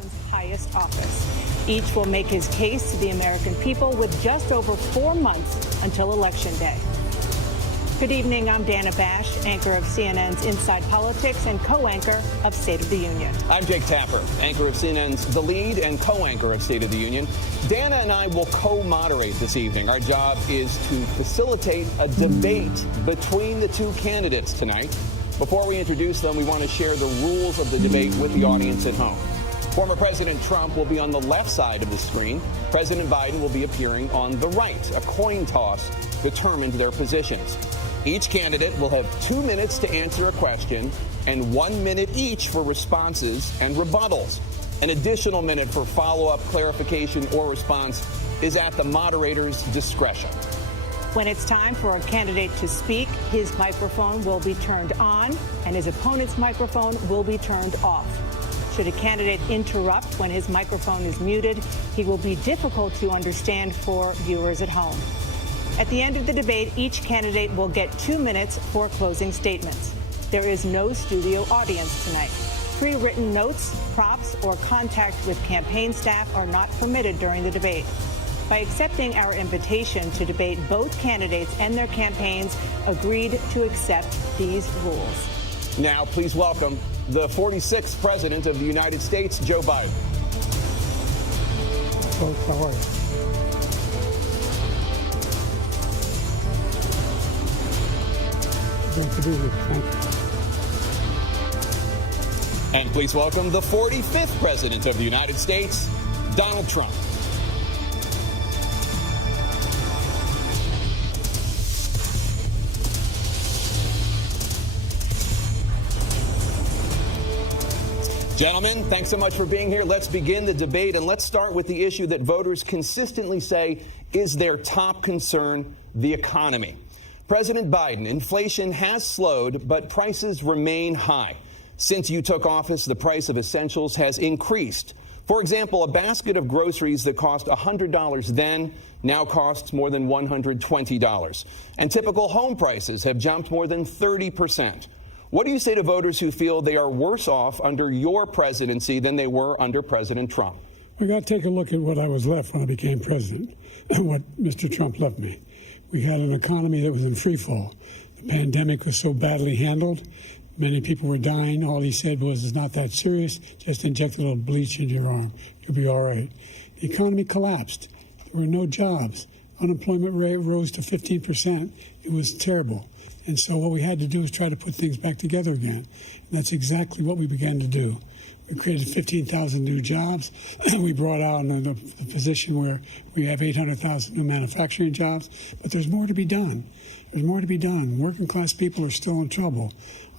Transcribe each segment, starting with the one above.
nation's highest office. Each will make his case to the American people with just over 4 months until Election Day. Good evening. I'm Dana Bash, anchor of CNN's Inside Politics and co-anchor of State of the Union. I'm Jake Tapper, anchor of CNN's The Lead and co-anchor of State of the Union. Dana and I will co-moderate this evening. Our job is to facilitate a debate between the two candidates tonight. Before we introduce them, we want to share the rules of the debate with the audience at home. Former President Trump will be on the left side of the screen. President Biden will be appearing on the right. A coin toss determined their positions. Each candidate will have 2 minutes to answer a question and 1 minute each for responses and rebuttals. An additional minute for follow-up, clarification, or response is at the moderator's discretion. When it's time for a candidate to speak, his microphone will be turned on and his opponent's microphone will be turned off. Should a candidate interrupt when his microphone is muted, he will be difficult to understand for viewers at home. At the end of the debate, each candidate will get 2 minutes for closing statements. There is no studio audience tonight. Pre-written notes, props, or contact with campaign staff are not permitted during the debate. By accepting our invitation to debate, both candidates and their campaigns agreed to accept these rules. Now, please welcome the 46th President of the United States, Joe Biden. Folks, how are you? Great to be here. Thank you. And please welcome the 45th President of the United States, Donald Trump. Gentlemen, thanks so much for being here. Let's begin the debate, and let's start with the issue that voters consistently say is their top concern, the economy. President Biden, inflation has slowed, but prices remain high. Since you took office, the price of essentials has increased. For example, a basket of groceries that cost $100 then now costs more than $120. And typical home prices have jumped more than 30%. What do you say to voters who feel they are worse off under your presidency than they were under President Trump? We got to take a look at what I was left when I became president and what Mr. Trump left me. We had an economy that was in free fall. The pandemic was so badly handled. Many people were dying. All he said was, it's not that serious. Just inject a little bleach into your arm. You'll be all right. The economy collapsed. There were no jobs. Unemployment rate rose to 15%. It was terrible. And so what we had to do was try to put things back together again. And that's exactly what we began to do. We created 15,000 new jobs. We brought out the position where we have 800,000 new manufacturing jobs. But there's more to be done. There's more to be done. Working class people are still in trouble.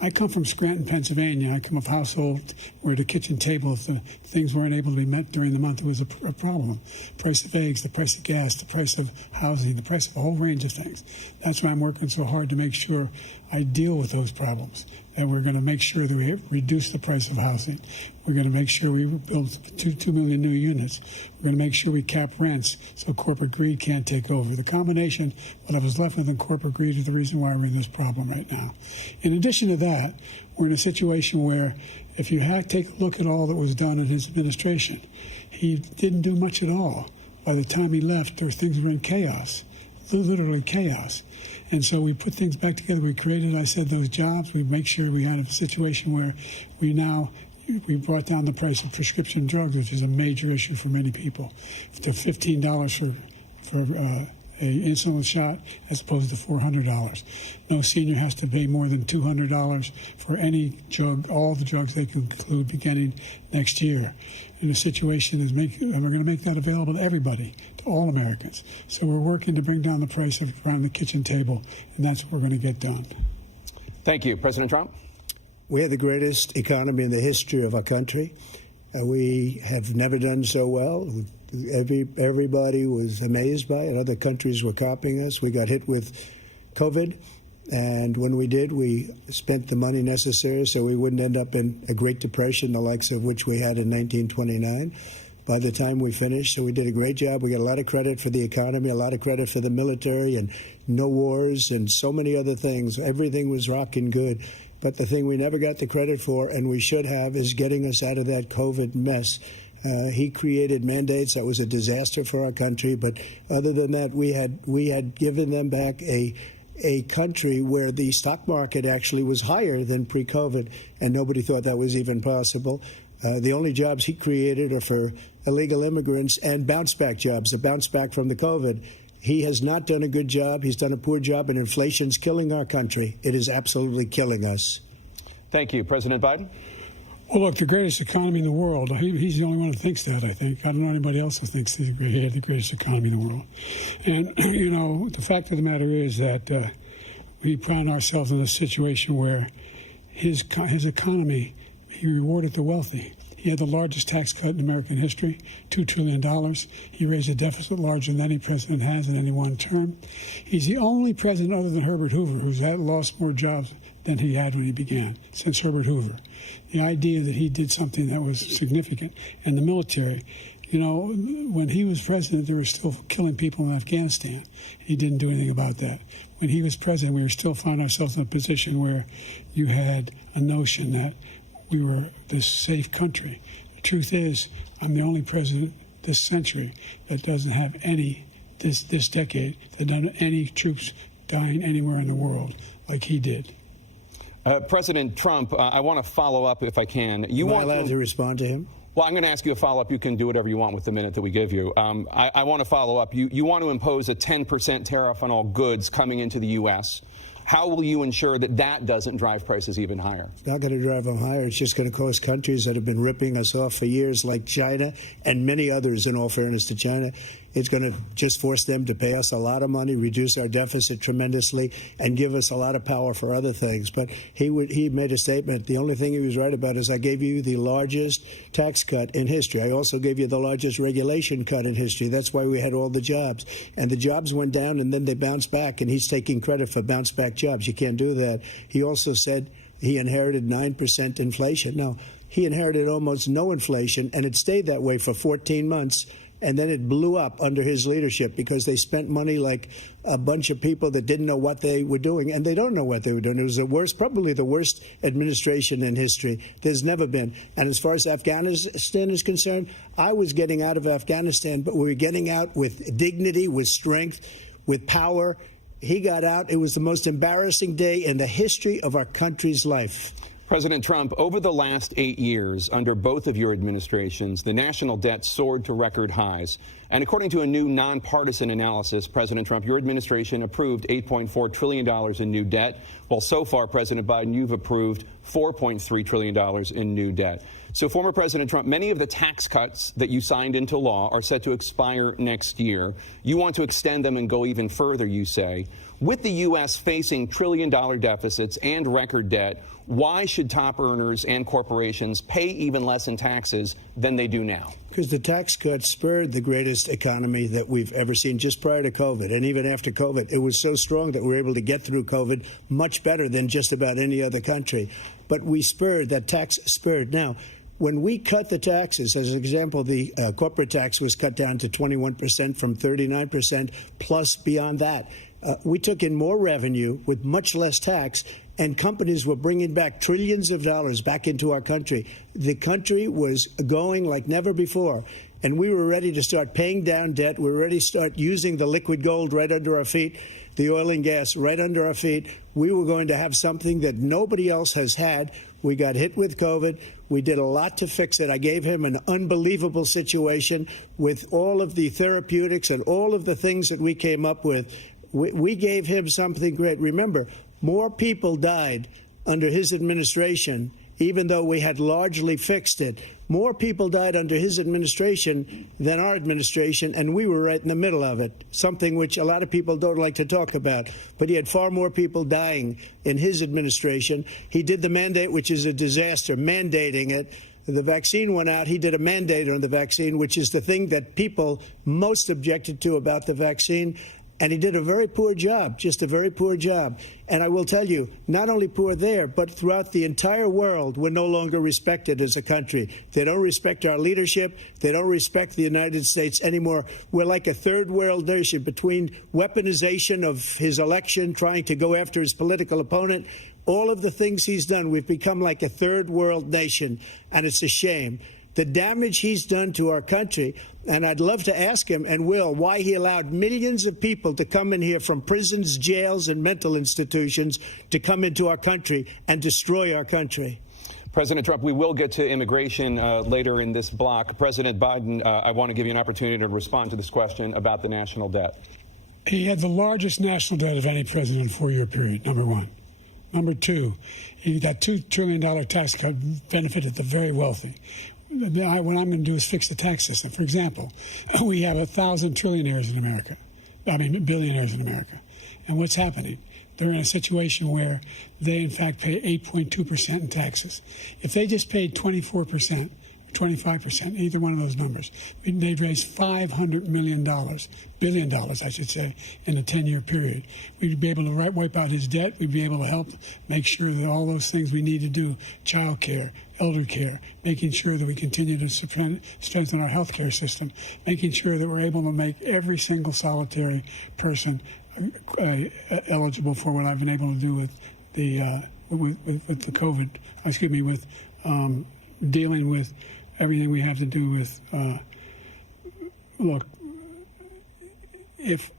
I come from Scranton, Pennsylvania. I come of a household where the kitchen table, if the things weren't able to be met during the month, it was a problem. Price of eggs, the price of gas, the price of housing, the price of a whole range of things. That's why I'm working so hard to make sure I deal with those problems. And we're going to make sure that we reduce the price of housing. We're going to make sure we build 2 million new units. We're going to make sure we cap rents so corporate greed can't take over. The combination, what I was left with in corporate greed, is the reason why we're in this problem right now. In addition to that, we're in a situation where if you take a look at all that was done in his administration, he didn't do much at all. By the time he left, things were in chaos, literally chaos. And so we put things back together. We created, I said, those jobs. We make sure we had a situation where we brought down the price of prescription drugs, which is a major issue for many people, to $15 for an insulin shot as opposed to $400. No senior has to pay more than $200 for any drug, all the drugs they can include beginning next year. In a situation and we're going to make that available to everybody, to all Americans. So we're working to bring down the price around the kitchen table, and that's what we're going to get done. Thank you. President Trump? We have the greatest economy in the history of our country. We have never done so well. Everybody was amazed by it. Other countries were copying us. We got hit with COVID, and when we did, we spent the money necessary so we wouldn't end up in a Great Depression, the likes of which we had in 1929. By the time we finished, so we did a great job. We got a lot of credit for the economy, a lot of credit for the military, and no wars, and so many other things. Everything was rocking good. But the thing we never got the credit for, and we should have, is getting us out of that COVID mess. He created mandates that was a disaster for our country. But other than that, we had given them back a country where the stock market actually was higher than pre-COVID, and nobody thought that was even possible. The only jobs he created are for illegal immigrants and bounce-back jobs, a bounce back from the COVID. He has not done a good job. He's done a poor job, and inflation's killing our country. It is absolutely killing us. Thank you. President Biden? Well, look, the greatest economy in the world, he's the only one who thinks that, I think. I don't know anybody else who thinks he had the greatest economy in the world. And, you know, the fact of the matter is that we found ourselves in a situation where his economy, he rewarded the wealthy. He had the largest tax cut in American history, $2 trillion. He raised a deficit larger than any president has in any one term. He's the only president other than Herbert Hoover who's lost more jobs than he had when he began, since Herbert Hoover. The idea that he did something that was significant. And the military, you know, when he was president, they were still killing people in Afghanistan. He didn't do anything about that. When he was president, we were still finding ourselves in a position where you had a notion that we were this safe country. The truth is, I'm the only president this century that doesn't have this decade, that doesn't have any troops dying anywhere in the world like he did. President Trump, I want to follow up if I can. Am I allowed to respond to him? Well, I'm going to ask you a follow-up. You can do whatever you want with the minute that we give you. I want to follow up. You want to impose a 10% tariff on all goods coming into the U.S. How will you ensure that that doesn't drive prices even higher? It's not going to drive them higher. It's just going to cause countries that have been ripping us off for years, like China and many others, in all fairness to China, it's going to just force them to pay us a lot of money, reduce our deficit tremendously, and give us a lot of power for other things. But he made a statement. The only thing he was right about is I gave you the largest tax cut in history. I also gave you the largest regulation cut in history. That's why we had all the jobs. And the jobs went down, and then they bounced back, and he's taking credit for bounce-back jobs. You can't do that. He also said he inherited 9% inflation. Now, he inherited almost no inflation, and it stayed that way for 14 months. And then it blew up under his leadership because they spent money like a bunch of people that didn't know what they were doing. And they don't know what they were doing. It was the worst, probably the worst administration in history. There's never been. And as far as Afghanistan is concerned, I was getting out of Afghanistan, but we were getting out with dignity, with strength, with power. He got out. It was the most embarrassing day in the history of our country's life. President Trump, over the last 8 years, under both of your administrations, the national debt soared to record highs. And according to a new nonpartisan analysis, President Trump, your administration approved $8.4 trillion in new debt, while so far, President Biden, you've approved $4.3 trillion in new debt. So, former President Trump, many of the tax cuts that you signed into law are set to expire next year. You want to extend them and go even further, you say. With the U.S. facing trillion-dollar deficits and record debt, why should top earners and corporations pay even less in taxes than they do now? Because the tax cuts spurred the greatest economy that we've ever seen just prior to COVID. And even after COVID, it was so strong that we were able to get through COVID much better than just about any other country. But we spurred, that tax spurred. Now, when we cut the taxes, as an example, the corporate tax was cut down to 21% from 39%, plus beyond that. We took in more revenue with much less tax, and companies were bringing back trillions of dollars back into our country. The country was going like never before, and we were ready to start paying down debt. We were ready to start using the liquid gold right under our feet, the oil and gas right under our feet. We were going to have something that nobody else has had. We got hit with COVID. We did a lot to fix it. I gave him an unbelievable situation with all of the therapeutics and all of the things that we came up with. We gave him something great. Remember, more people died under his administration, even though we had largely fixed it. More people died under his administration than our administration, and we were right in the middle of it, something which a lot of people don't like to talk about. But he had far more people dying in his administration. He did the mandate, which is a disaster, mandating it. The vaccine went out. He did a mandate on the vaccine, which is the thing that people most objected to about the vaccine. And he did a very poor job, just a very poor job. And I will tell you, not only poor there, but throughout the entire world, we're no longer respected as a country. They don't respect our leadership. They don't respect the United States anymore. We're like a third world nation between weaponization of his election, trying to go after his political opponent. All of the things he's done, we've become like a third world nation, and it's a shame. the damage he's done to our country. And I'd love to ask him, and will, why he allowed millions of people to come in here from prisons, jails, and mental institutions to come into our country and destroy our country. President Trump, we will get to immigration later in this block. President Biden, I want to give you an opportunity to respond to this question about the national debt. He had the largest national debt of any president in a four-year period, number one. Number two, he got $2 trillion tax cut, benefited the very wealthy. What I'm going to do is fix the tax system. For example, we have 1,000 trillionaires in America. Billionaires in America. And what's happening? They're in a situation where they, in fact, pay 8.2% in taxes. If they just paid 24%, 25%, either one of those numbers, they'd raise $500 billion, I should say, in a 10-year period. We'd be able to wipe out his debt. We'd be able to help make sure that all those things we need to do, child care, elder care, making sure that we continue to strengthen our health care system, making sure that we're able to make every single solitary person eligible for what I've been able to do with the COVID, with dealing with everything we have to do with, look, if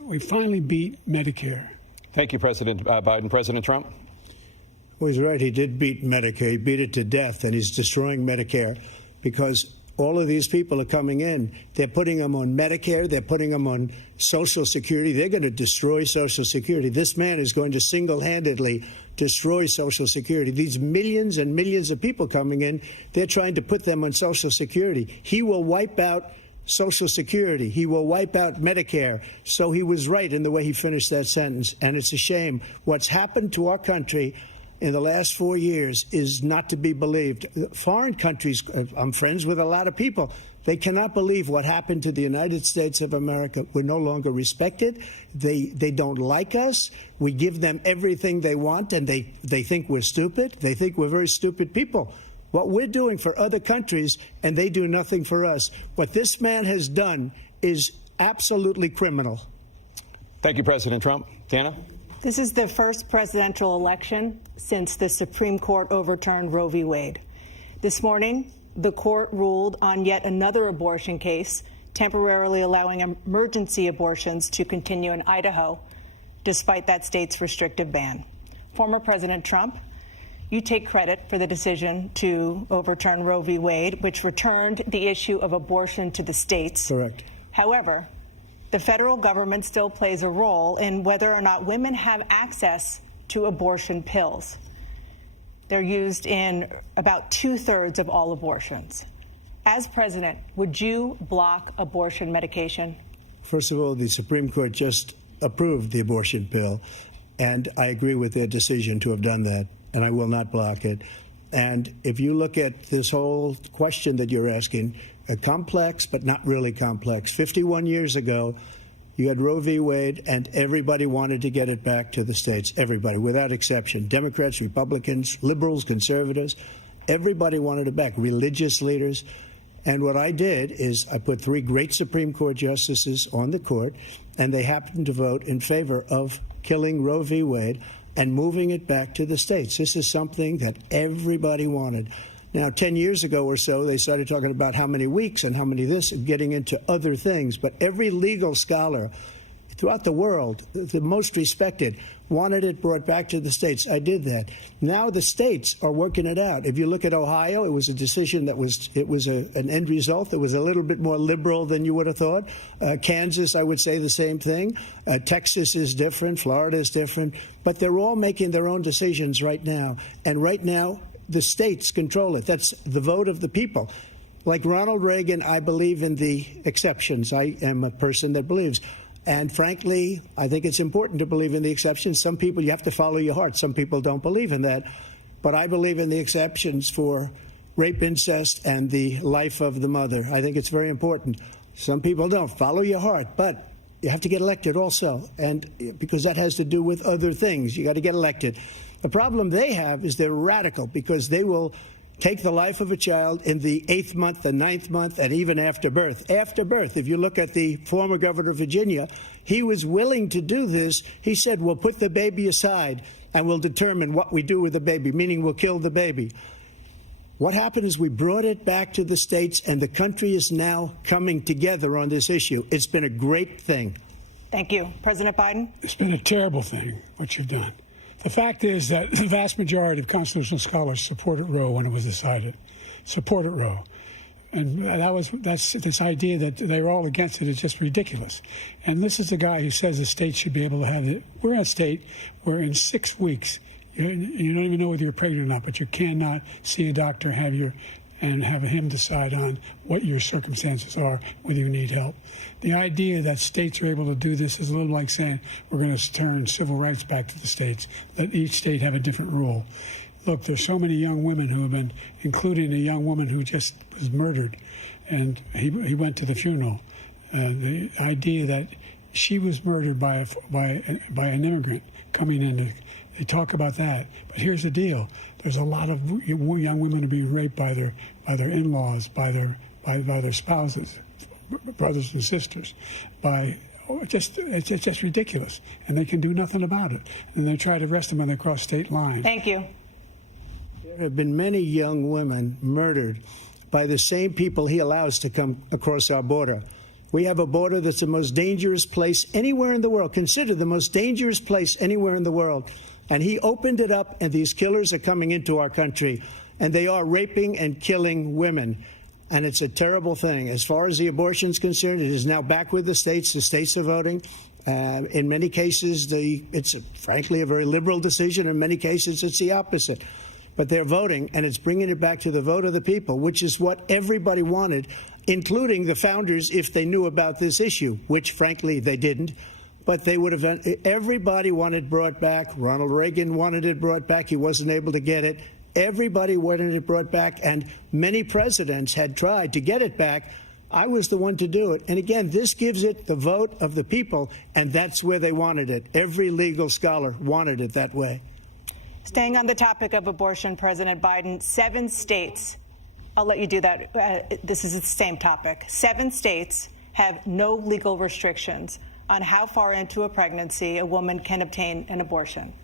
we finally beat Medicare. Thank you, President Biden. President Trump? Well, he's right. He did beat Medicare. He beat it to death, and he's destroying Medicare because all of these people are coming in. They're putting them on Medicare. They're putting them on Social Security. They're going to destroy Social Security. This man is going to single-handedly destroy Social Security. These millions and millions of people coming in, they're trying to put them on Social Security. He will wipe out Social Security. He will wipe out Medicare. So he was right in the way he finished that sentence. And it's a shame. What's happened to our country in the last 4 years is not to be believed. Foreign countries, I'm friends with a lot of people, they cannot believe what happened to the United States of America. We're no longer respected. They don't like us. We give them everything they want, and they think we're stupid. They think we're very stupid people. What we're doing for other countries, and they do nothing for us. What this man has done is absolutely criminal. Thank you, President Trump. Dana? This is the first presidential election since the Supreme Court overturned Roe v. Wade. This morning, the court ruled on yet another abortion case, temporarily allowing emergency abortions to continue in Idaho, despite that state's restrictive ban. Former President Trump, you take credit for the decision to overturn Roe v. Wade, which returned the issue of abortion to the states. Correct. However, the federal government still plays a role in whether or not women have access to abortion pills. They're used in about 2/3 of all abortions. As president, would you block abortion medication? First of all, the Supreme Court just approved the abortion pill, and I agree with their decision to have done that, and I will not block it. And if you look at this whole question that you're asking, complex but not really complex. 51 years ago, you had Roe v. Wade, and everybody wanted to get it back to the states. Everybody, without exception. Democrats, Republicans, liberals, conservatives. Everybody wanted it back. Religious leaders. And what I did is I put 3 great Supreme Court justices on the court, and they happened to vote in favor of killing Roe v. Wade and moving it back to the states. This is something that everybody wanted. Now, 10 years ago or so, they started talking about how many weeks and how many this, and getting into other things. But every legal scholar throughout the world, the most respected, wanted it brought back to the states. I did that. Now the states are working it out. If you look at Ohio, it was a decision that was an end result that was a little bit more liberal than you would have thought. Kansas, I would say the same thing. Texas is different. Florida is different. But they're all making their own decisions right now. And right now, the states control it. That's the vote of the people. Like Ronald Reagan, I believe in the exceptions. I am a person that believes. And frankly, I think it's important to believe in the exceptions. Some people, you have to follow your heart. Some people don't believe in that. But I believe in the exceptions for rape, incest, and the life of the mother. I think it's very important. Some people don't. Follow your heart. But you have to get elected also. And because that has to do with other things. You got to get elected. The problem they have is they're radical because they will take the life of a child in the 8th month, the 9th month, and even after birth. After birth, if you look at the former governor of Virginia, he was willing to do this. He said, we'll put the baby aside and we'll determine what we do with the baby, meaning we'll kill the baby. What happened is we brought it back to the states, and the country is now coming together on this issue. It's been a great thing. Thank you. President Biden? It's been a terrible thing, what you've done. The fact is that the vast majority of constitutional scholars supported Roe when it was decided. Supported Roe. And that's this idea that they're all against it is just ridiculous. And this is the guy who says the state should be able to have it. We're in a state where in 6 weeks, you don't even know whether you're pregnant or not, but you cannot see a doctor, and have him decide on what your circumstances are, whether you need help. The idea that states are able to do this is a little like saying we're going to turn civil rights back to the states, let each state have a different rule. Look, there's so many young women who have been, including a young woman who just was murdered, and he went to the funeral. The idea that she was murdered by an immigrant coming in, they talk about that. But here's the deal: there's a lot of young women who are being raped by their in-laws, by their spouses, brothers and sisters, it's just ridiculous, and they can do nothing about it. And they try to arrest them when they cross state lines. Thank you. There have been many young women murdered by the same people he allows to come across our border. We have a border that's the most dangerous place anywhere in the world, considered the most dangerous place anywhere in the world. And he opened it up, and these killers are coming into our country, and they are raping and killing women. And it's a terrible thing. As far as the abortion is concerned, it is now back with the states. The states are voting. In many cases, it's frankly a very liberal decision. In many cases, it's the opposite. But they're voting, and it's bringing it back to the vote of the people, which is what everybody wanted, including the founders, if they knew about this issue, which, frankly, they didn't. But they would have. Everybody wanted brought back. Ronald Reagan wanted it brought back. He wasn't able to get it. Everybody wanted it brought back, and many presidents had tried to get it back. I was the one to do it. And again, this gives it the vote of the people, and that's where they wanted it. Every legal scholar wanted it that way. Staying on the topic of abortion, President Biden, 7 states, I'll let you do that. This is the same topic. 7 states have no legal restrictions on how far into a pregnancy a woman can obtain an abortion.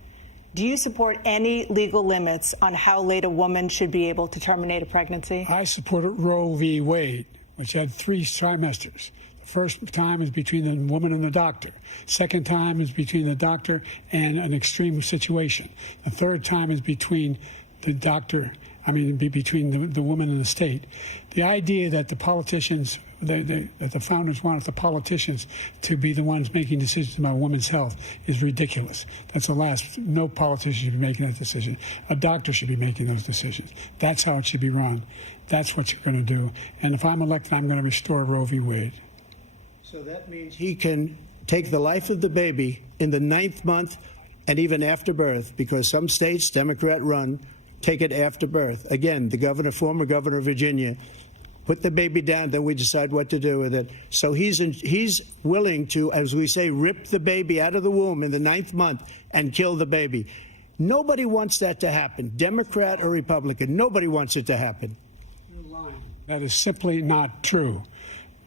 Do you support any legal limits on how late a woman should be able to terminate a pregnancy? I supported Roe v. Wade, which had 3 trimesters. First time is between the woman and the doctor. Second time is between the doctor and an extreme situation. The third time is between the doctor, between the woman and the state. The idea that the politicians, that the founders wanted the politicians to be the ones making decisions about women's health is ridiculous. That's the last. No politician should be making that decision. A doctor should be making those decisions. That's how it should be run. That's what you're going to do. And if I'm elected, I'm going to restore Roe v. Wade. So that means he can take the life of the baby in the 9th month and even after birth, because some states, Democrat run, take it after birth. Again, the former governor of Virginia, put the baby down, then we decide what to do with it. So he's willing to, as we say, rip the baby out of the womb in the 9th month and kill the baby. Nobody wants that to happen, Democrat or Republican. Nobody wants it to happen. That is simply not true.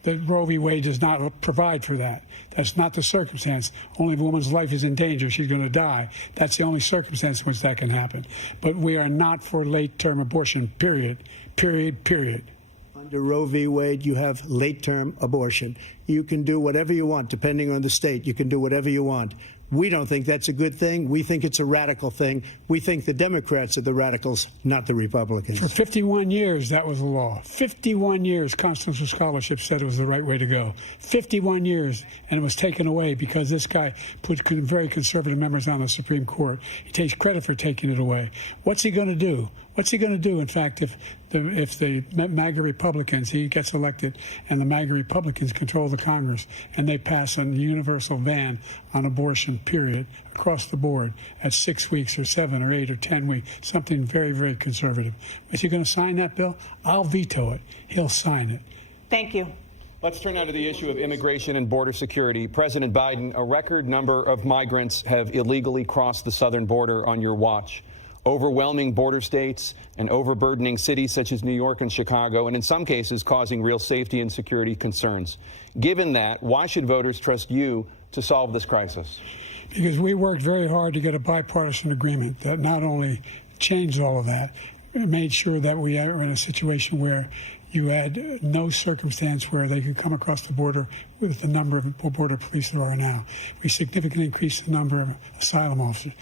The Roe v. Wade does not provide for that. That's not the circumstance. Only if a woman's life is in danger, she's going to die. That's the only circumstance in which that can happen. But we are not for late-term abortion, period. Under Roe v. Wade, you have late-term abortion. You can do whatever you want, depending on the state. You can do whatever you want. We don't think that's a good thing. We think it's a radical thing. We think the Democrats are the radicals, not the Republicans. For 51 years, that was the law. 51 years, constitutional scholarship said it was the right way to go. 51 years, and it was taken away because this guy put very conservative members on the Supreme Court. He takes credit for taking it away. What's he going to do? What's he going to do, in fact, if the MAGA Republicans, he gets elected, and the MAGA Republicans control the Congress, and they pass a universal ban on abortion, period, across the board at 6 weeks or 7 or 8 or 10 weeks, something very, very conservative. Is he going to sign that bill? I'll veto it. He'll sign it. Thank you. Let's turn now to the issue of immigration and border security. President Biden, a record number of migrants have illegally crossed the southern border on your watch. Overwhelming border states and overburdening cities such as New York and Chicago, and in some cases causing real safety and security concerns. Given that, why should voters trust you to solve this crisis? Because we worked very hard to get a bipartisan agreement that not only changed all of that, made sure that we are in a situation where you had no circumstance where they could come across the border with the number of border police there are now. We significantly increased the number of asylum officers.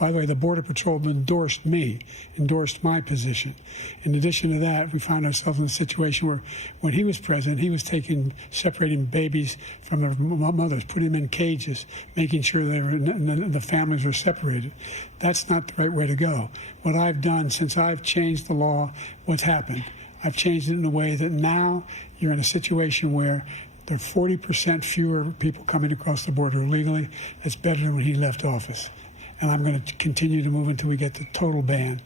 By the way, the Border Patrol endorsed my position. In addition to that, we found ourselves in a situation where when he was president, he was separating babies from their mothers, putting them in cages, making sure the families were separated. That's not the right way to go. What I've done since I've changed the law, what's happened? I've changed it in a way that now you're in a situation where there are 40% fewer people coming across the border illegally. It's better than when he left office. And I'm going to continue to move until we get the total ban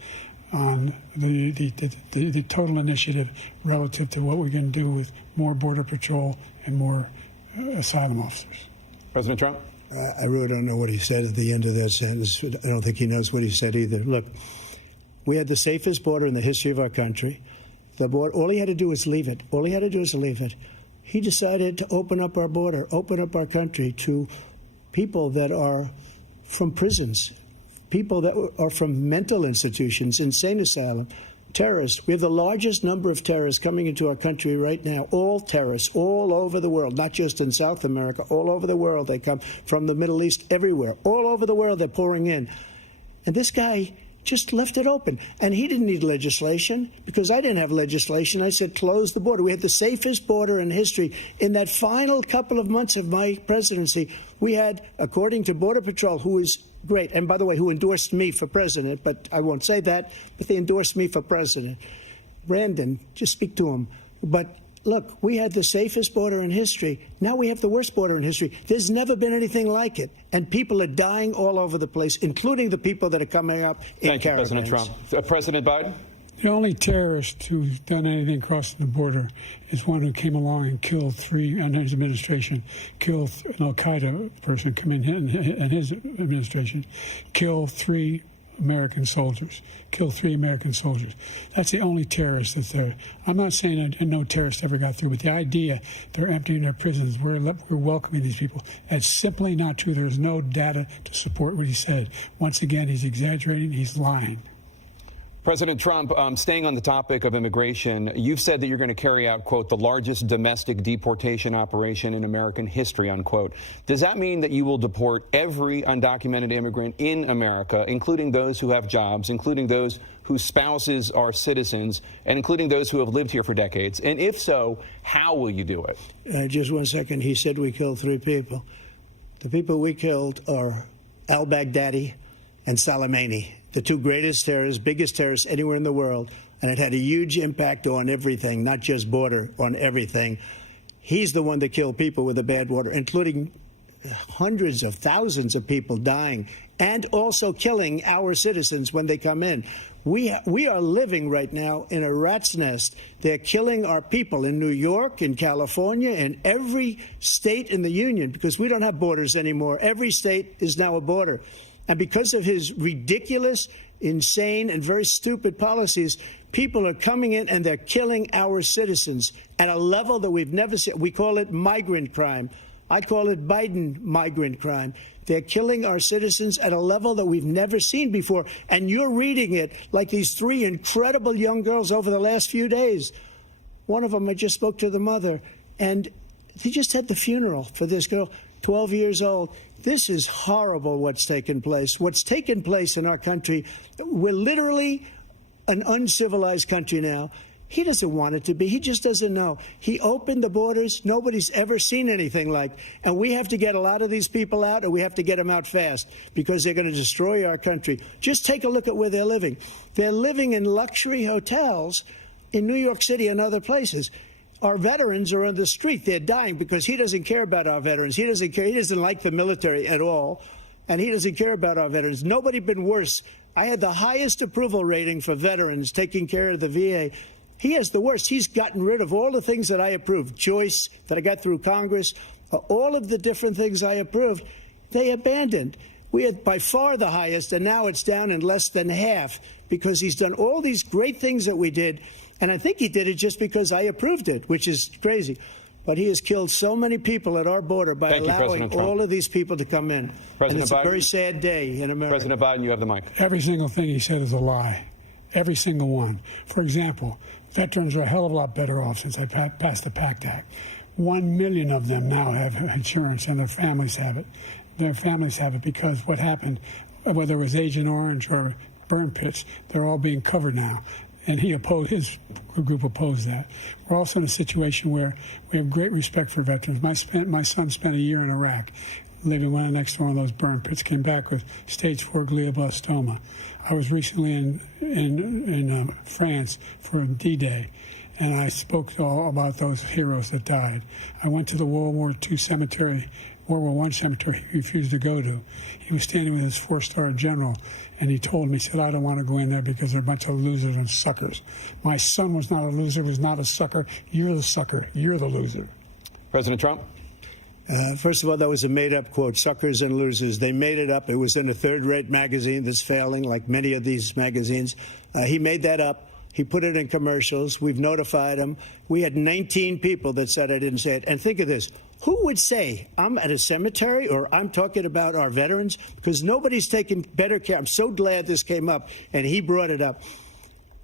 on the total initiative relative to what we're going to do with more Border Patrol and more asylum officers. President Trump? I really don't know what he said at the end of that sentence. I don't think he knows what he said either. Look, we had the safest border in the history of our country. The border, all he had to do was leave it. All he had to do was leave it. He decided to open up our border, open up our country to people that are from prisons, people that are from mental institutions, insane asylum, terrorists. We have the largest number of terrorists coming into our country right now, all terrorists, all over the world, not just in South America, all over the world. They come from the Middle East, everywhere. All over the world, they're pouring in. And this guy just left it open. And he didn't need legislation because I didn't have legislation. I said, close the border. We had the safest border in history. In that final couple of months of my presidency, we had, according to Border Patrol, who is great, and by the way, who endorsed me for president, but I won't say that, but they endorsed me for president. Brandon, just speak to him. But look, we had the safest border in history. Now we have the worst border in history. There's never been anything like it. And people are dying all over the place, including the people that are coming up in caravans. Thank you, President Trump. President Biden? The only terrorist who's done anything crossing the border is one who came along and killed three, under his administration, killed an al-Qaeda person coming in his administration, killed three American soldiers. That's the only terrorist that's there. I'm not saying that no terrorist ever got through, but the idea they're emptying their prisons, we're welcoming these people, that's simply not true. There's no data to support what he said. Once again, he's exaggerating, he's lying. President Trump, staying on the topic of immigration, you've said that you're going to carry out, quote, the largest domestic deportation operation in American history, unquote. Does that mean that you will deport every undocumented immigrant in America, including those who have jobs, including those whose spouses are citizens, and including those who have lived here for decades? And if so, how will you do it? Just 1 second. He said we killed three people. The people we killed are al-Baghdadi and Soleimani, the two greatest terrorists, biggest terrorists anywhere in the world. And it had a huge impact on everything, not just border, on everything. He's the one that killed people with the bad water, including hundreds of thousands of people dying and also killing our citizens when they come in. We are living right now in a rat's nest. They're killing our people in New York, in California, in every state in the union, because we don't have borders anymore. Every state is now a border. And because of his ridiculous, insane, and very stupid policies, people are coming in and they're killing our citizens at a level that we've never seen. We call it migrant crime. I call it Biden migrant crime. They're killing our citizens at a level that we've never seen before. And you're reading it like these three incredible young girls over the last few days. One of them, I just spoke to the mother, and they just had the funeral for this girl, 12 years old. This is horrible what's taken place. What's taken place in our country, we're literally an uncivilized country now. He doesn't want it to be. He just doesn't know. He opened the borders. Nobody's ever seen anything like. And we have to get a lot of these people out, or we have to get them out fast, because they're going to destroy our country. Just take a look at where they're living. They're living in luxury hotels in New York City and other places. Our veterans are on the street. They're dying because he doesn't care about our veterans. He doesn't care. He doesn't like the military at all, and he doesn't care about our veterans. Nobody been worse. I had the highest approval rating for veterans taking care of the VA. He has the worst. He's gotten rid of all the things that I approved, choice that I got through Congress, all of the different things I approved, they abandoned. We had by far the highest, and now it's down in less than half because he's done all these great things that we did. And I think he did it just because I approved it, which is crazy. But he has killed so many people at our border by allowing all of these people to come in. And it's a very sad day in America. President Biden, you have the mic. Every single thing he said is a lie. every single one. For example, veterans are a hell of a lot better off since I passed the PACT Act. 1 million of them now have insurance, and their families have it. Their families have it because what happened, whether it was Agent Orange or burn pits, they're all being covered now. And his group opposed that. We're also in a situation where we have great respect for veterans. My son spent a year in Iraq, living right next to one of those burn pits, came back with stage 4 glioblastoma. I was recently in France for D-Day, and I spoke all about those heroes that died. I went to the World War I cemetery he refused to go to. He was standing with his 4-star general, and he told me, he said, I don't want to go in there because they're a bunch of losers and suckers. My son was not a loser, was not a sucker. You're the sucker. You're the loser. President Trump? First of all, that was a made-up quote, suckers and losers. They made it up. It was in a third-rate magazine that's failing, like many of these magazines. He made that up. He put it in commercials. We've notified him. We had 19 people that said I didn't say it. And think of this. Who would say I'm at a cemetery or I'm talking about our veterans? Because nobody's taken better care. I'm so glad this came up, and he brought it up.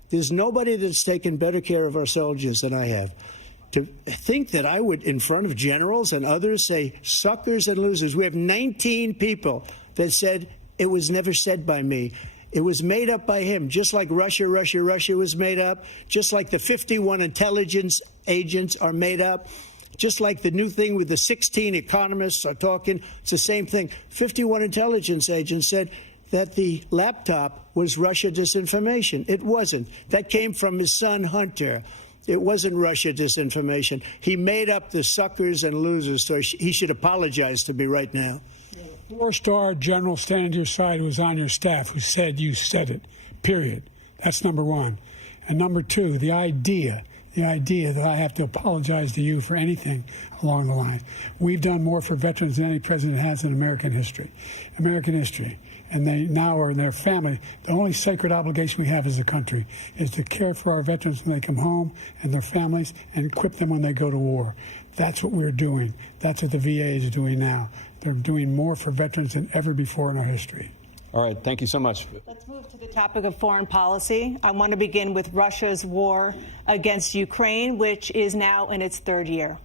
There's nobody that's taken better care of our soldiers than I have. To think that I would, in front of generals and others, say suckers and losers. We have 19 people that said it was never said by me. It was made up by him, just like Russia was made up, just like the 51 intelligence agents are made up, just like the new thing with the 16 economists are talking. It's the same thing. 51 intelligence agents said that the laptop was Russia disinformation. It wasn't. That came from his son, Hunter. It wasn't Russia disinformation. He made up the suckers and losers, so he should apologize to me right now. 4-star general standing to your side who was on your staff who said you said it, period. That's number one. And number two, the idea that I have to apologize to you for anything along the line. We've done more for veterans than any president has in American history. And they now are in their family. The only sacred obligation we have as a country is to care for our veterans when they come home and their families and equip them when they go to war. That's what we're doing. That's what the VA is doing now. They're doing more for veterans than ever before in our history. All right. Thank you so much. Let's move to the topic of foreign policy. I want to begin with Russia's war against Ukraine, which is now in its 3rd year.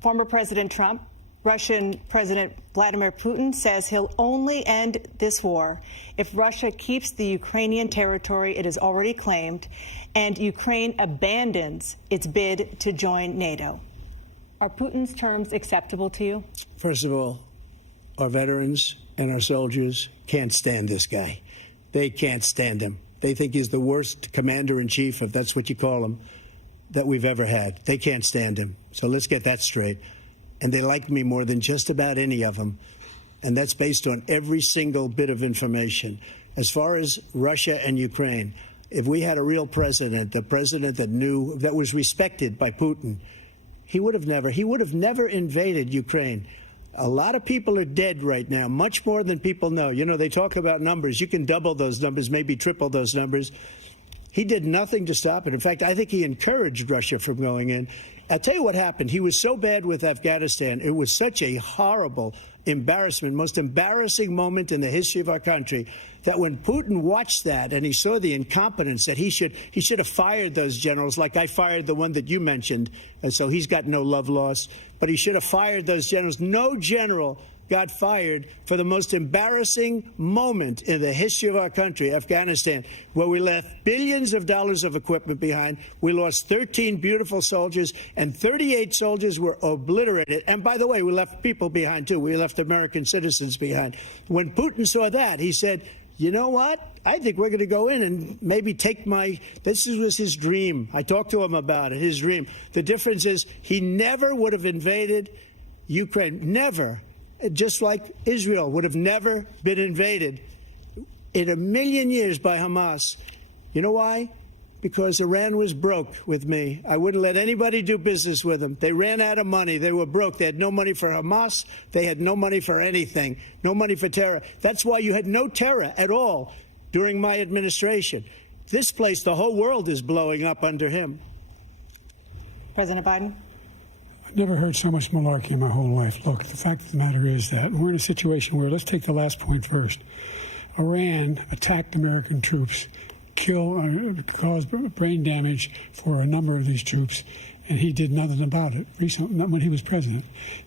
Former President Trump, Russian President Vladimir Putin says he'll only end this war if Russia keeps the Ukrainian territory it has already claimed and Ukraine abandons its bid to join NATO. Are Putin's terms acceptable to you? First of all, our veterans and our soldiers can't stand this guy. They can't stand him. They think he's the worst commander-in-chief, if that's what you call him, that we've ever had. They can't stand him. So let's get that straight. And they like me more than just about any of them. And that's based on every single bit of information. As far as Russia and Ukraine, if we had a real president, a president that knew, that was respected by Putin, he would have never invaded Ukraine. A lot of people are dead right now, much more than people know. You know, they talk about numbers. You can double those numbers, maybe triple those numbers. He did nothing to stop it. In fact, I think he encouraged Russia from going in. I'll tell you what happened. He was so bad with Afghanistan. It was such a horrible embarrassment, most embarrassing moment in the history of our country, that when Putin watched that and he saw the incompetence, that he should have fired those generals, like I fired the one that you mentioned, and so he's got no love lost, but he should have fired those generals. No general got fired for the most embarrassing moment in the history of our country, Afghanistan, where we left billions of dollars of equipment behind. We lost 13 beautiful soldiers, and 38 soldiers were obliterated. And by the way, we left people behind, too. We left American citizens behind. When Putin saw that, he said, you know what? I think we're going to go in and maybe take this was his dream. I talked to him about it, his dream. The difference is he never would have invaded Ukraine, never. Just like Israel would have never been invaded in a million years by Hamas. You know why? Because Iran was broke with me. I wouldn't let anybody do business with them. They ran out of money. They were broke. They had no money for Hamas. They had no money for anything. No money for terror. That's why you had no terror at all during my administration. This place, the whole world is blowing up under him. President Biden? Never heard so much malarkey in my whole life. Look, the fact of the matter is that we're in a situation where, let's take the last point first. Iran attacked American troops cause brain damage for a number of these troops, and he did nothing about it. Recently, when he was president,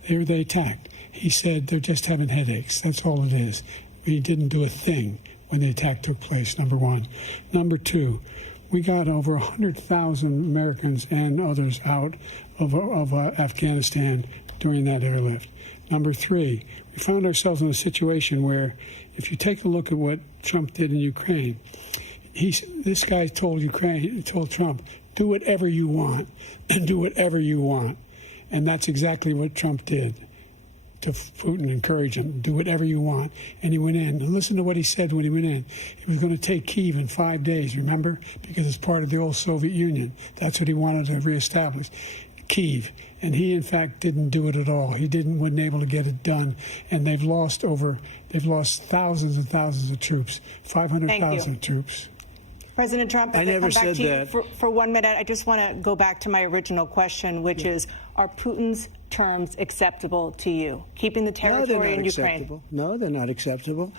they attacked. He said they're just having headaches. That's all it is. He didn't do a thing when the attack took place, number one. Number two, we got over 100,000 Americans and others out of Afghanistan during that airlift. Number three, we found ourselves in a situation where, if you take a look at what Trump did in Ukraine, this guy told Trump, do whatever you want, and do whatever you want. And that's exactly what Trump did to Putin, encourage him, do whatever you want. And he went in. And listen to what he said when he went in. He was going to take Kyiv in 5 days, remember? Because it's part of the old Soviet Union. That's what he wanted to reestablish, Kyiv. And he, in fact, didn't do it at all. He wasn't able to get it done. And they've lost thousands and thousands of troops, 500,000 troops. President Trump, I never come back said to you that. for 1 minute. I just want to go back to my original question, which is, are Putin's terms acceptable to you? Keeping the territory in Ukraine? Acceptable. No, they're not acceptable.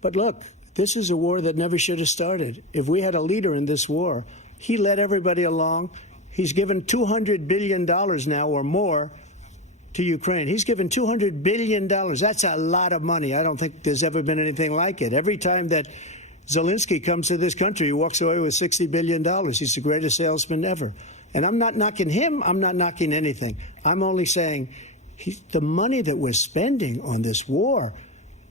But look, this is a war that never should have started. If we had a leader in this war, he led everybody along. He's given $200 billion now or more to Ukraine. He's given $200 billion. That's a lot of money. I don't think there's ever been anything like it. Every time that Zelensky comes to this country, he walks away with $60 billion. He's the greatest salesman ever. And I'm not knocking him. I'm not knocking anything. I'm only saying the money that we're spending on this war,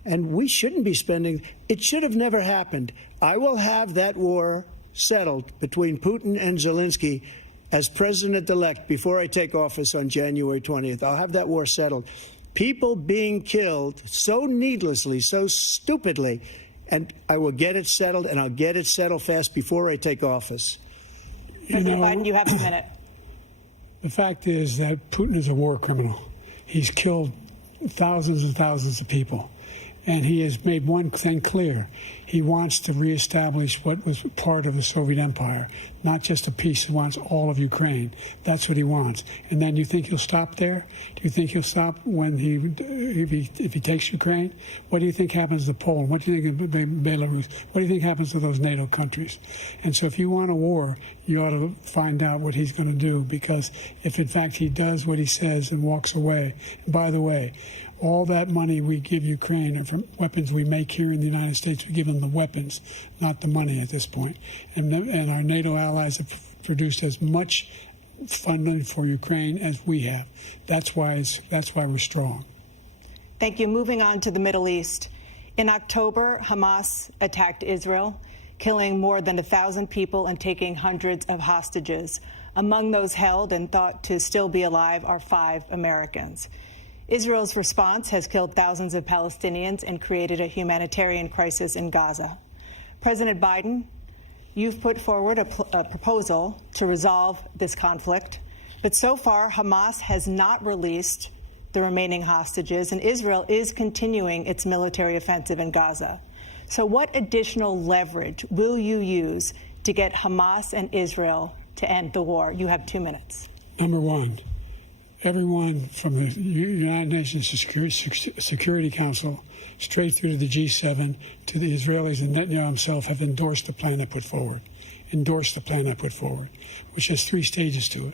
and we shouldn't be spending, it should have never happened. I will have that war settled between Putin and Zelensky as president-elect before I take office on January 20th. I'll have that war settled. People being killed so needlessly, so stupidly, and I will get it settled, and I'll get it settled fast before I take office. President Biden, you have a minute. The fact is that Putin is a war criminal. He's killed thousands and thousands of people. And he has made one thing clear. He wants to reestablish what was part of the Soviet Empire, not just a piece. He wants all of Ukraine. That's what he wants. And then you think he'll stop there? Do you think he'll stop when if he takes Ukraine? What do you think happens to Poland? What do you think of Belarus? What do you think happens to those NATO countries? And so if you want a war, you ought to find out what he's going to do, because if in fact he does what he says and walks away, and by the way, all that money we give Ukraine are from weapons we make here in the United States. We give them the weapons, not the money at this point. And our NATO allies have produced as much funding for Ukraine as we have. That's why we're strong. Thank you. Moving on to the Middle East. In October, Hamas attacked Israel, killing more than 1,000 people and taking hundreds of hostages. Among those held and thought to still be alive are 5 Americans. Israel's response has killed thousands of Palestinians and created a humanitarian crisis in Gaza. President Biden, you've put forward a proposal to resolve this conflict, but so far Hamas has not released the remaining hostages, and Israel is continuing its military offensive in Gaza. So what additional leverage will you use to get Hamas and Israel to end the war? You have 2 minutes. Number one, everyone from the United Nations Security Council straight through to the G7 to the Israelis and Netanyahu himself have endorsed the plan I put forward, which has 3 stages to it.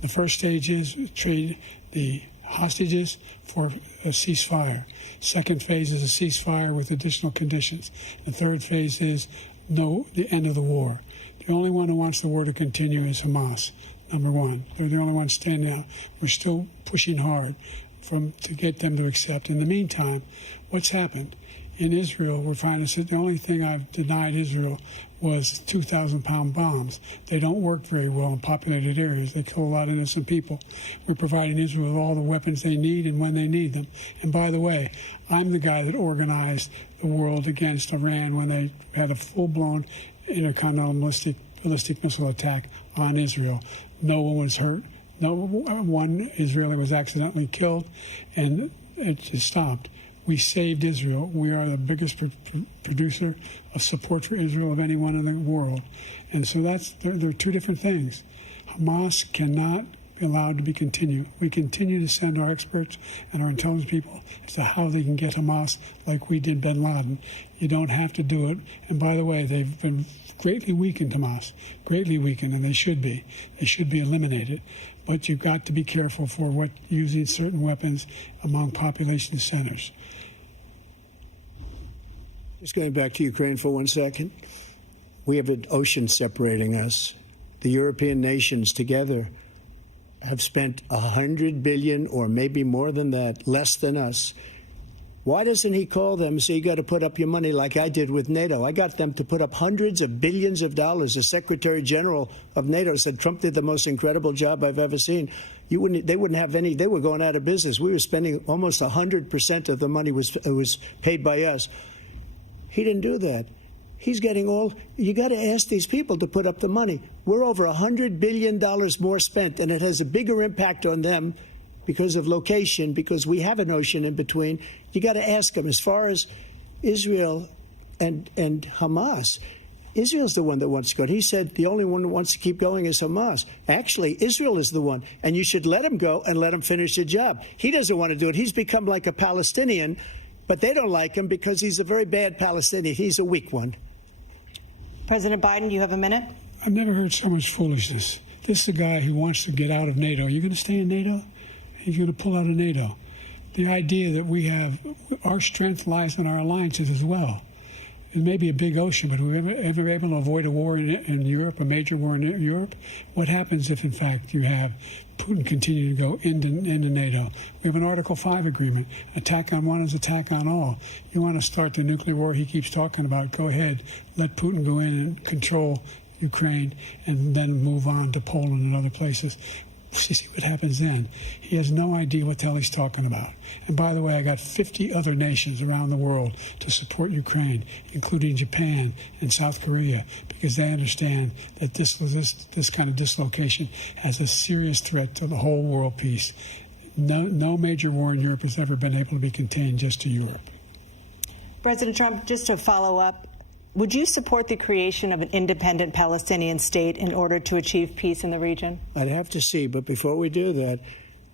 The first stage is trade the hostages for a ceasefire. Second phase is a ceasefire with additional conditions. The third phase is the end of the war. The only one who wants the war to continue is Hamas. Number one, they're the only ones standing out. We're still pushing hard to get them to accept. In the meantime, what's happened? In Israel, we're finding that the only thing I've denied Israel was 2,000-pound bombs. They don't work very well in populated areas. They kill a lot of innocent people. We're providing Israel with all the weapons they need and when they need them. And by the way, I'm the guy that organized the world against Iran when they had a full-blown intercontinental ballistic missile attack on Israel. No one was hurt. No one Israeli was accidentally killed, and it just stopped. We saved Israel. We are the biggest producer of support for Israel of anyone in the world. And so there are 2 different things. Hamas cannot be allowed to be continued. We continue to send our experts and our intelligence people as to how they can get Hamas like we did bin Laden. You don't have to do it. And by the way, they've been greatly weakened, Hamas, greatly weakened, and they should be. They should be eliminated. But you've got to be careful for using certain weapons among population centers. Just going back to Ukraine for 1 second. We have an ocean separating us. The European nations together have spent $100 billion, or maybe more than that, less than us. Why doesn't he call them and say, you got to put up your money like I did with NATO? I got them to put up hundreds of billions of dollars. The Secretary General of NATO said Trump did the most incredible job I've ever seen. They wouldn't have any. They were going out of business. We were spending almost 100% of the money was paid by us. He didn't do that. He's getting all. You got to ask these people to put up the money. We're over $100 billion more spent, and it has a bigger impact on them because of location, because we have an ocean in between. You got to ask them. As far as Israel and Hamas, Israel's the one that wants to go. He said the only one that wants to keep going is Hamas. Actually, Israel is the one, and you should let him go and let him finish the job. He doesn't want to do it. He's become like a Palestinian, but they don't like him because he's a very bad Palestinian. He's a weak one. President Biden, you have a minute. I've never heard so much foolishness. This is a guy who wants to get out of NATO. Are you going to stay in NATO? He's going to pull out of NATO. The idea that we have, our strength lies in our alliances as well. It may be a big ocean, but are we ever able to avoid a war in Europe, a major war in Europe? What happens if, in fact, you have Putin continue to go into NATO? We have an Article 5 agreement. Attack on one is attack on all. You want to start the nuclear war he keeps talking about, go ahead. Let Putin go in and control Ukraine and then move on to Poland and other places. See what happens then. He has no idea what the hell he's talking about. And by the way, I got 50 other nations around the world to support Ukraine, including Japan and South Korea, because they understand that this kind of dislocation has a serious threat to the whole world peace. No major war in Europe has ever been able to be contained just to Europe. President Trump, just to follow up, would you support the creation of an independent Palestinian state in order to achieve peace in the region? I'd have to see. But before we do that,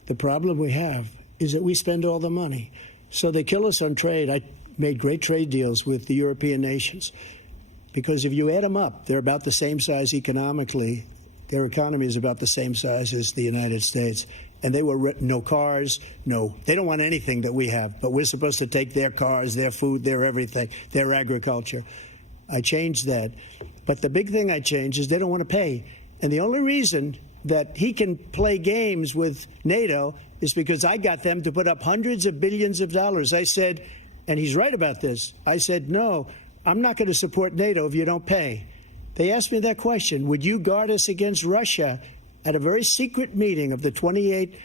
the problem we have is that we spend all the money. So they kill us on trade. I made great trade deals with the European nations because if you add them up, they're about the same size economically. Their economy is about the same size as the United States. And they were no cars, they don't want anything that we have. But we're supposed to take their cars, their food, their everything, their agriculture. I changed that. But the big thing I changed is they don't want to pay. And the only reason that he can play games with NATO is because I got them to put up hundreds of billions of dollars. I said, and he's right about this, I said, no, I'm not going to support NATO if you don't pay. They asked me that question, would you guard us against Russia at a very secret meeting of the 28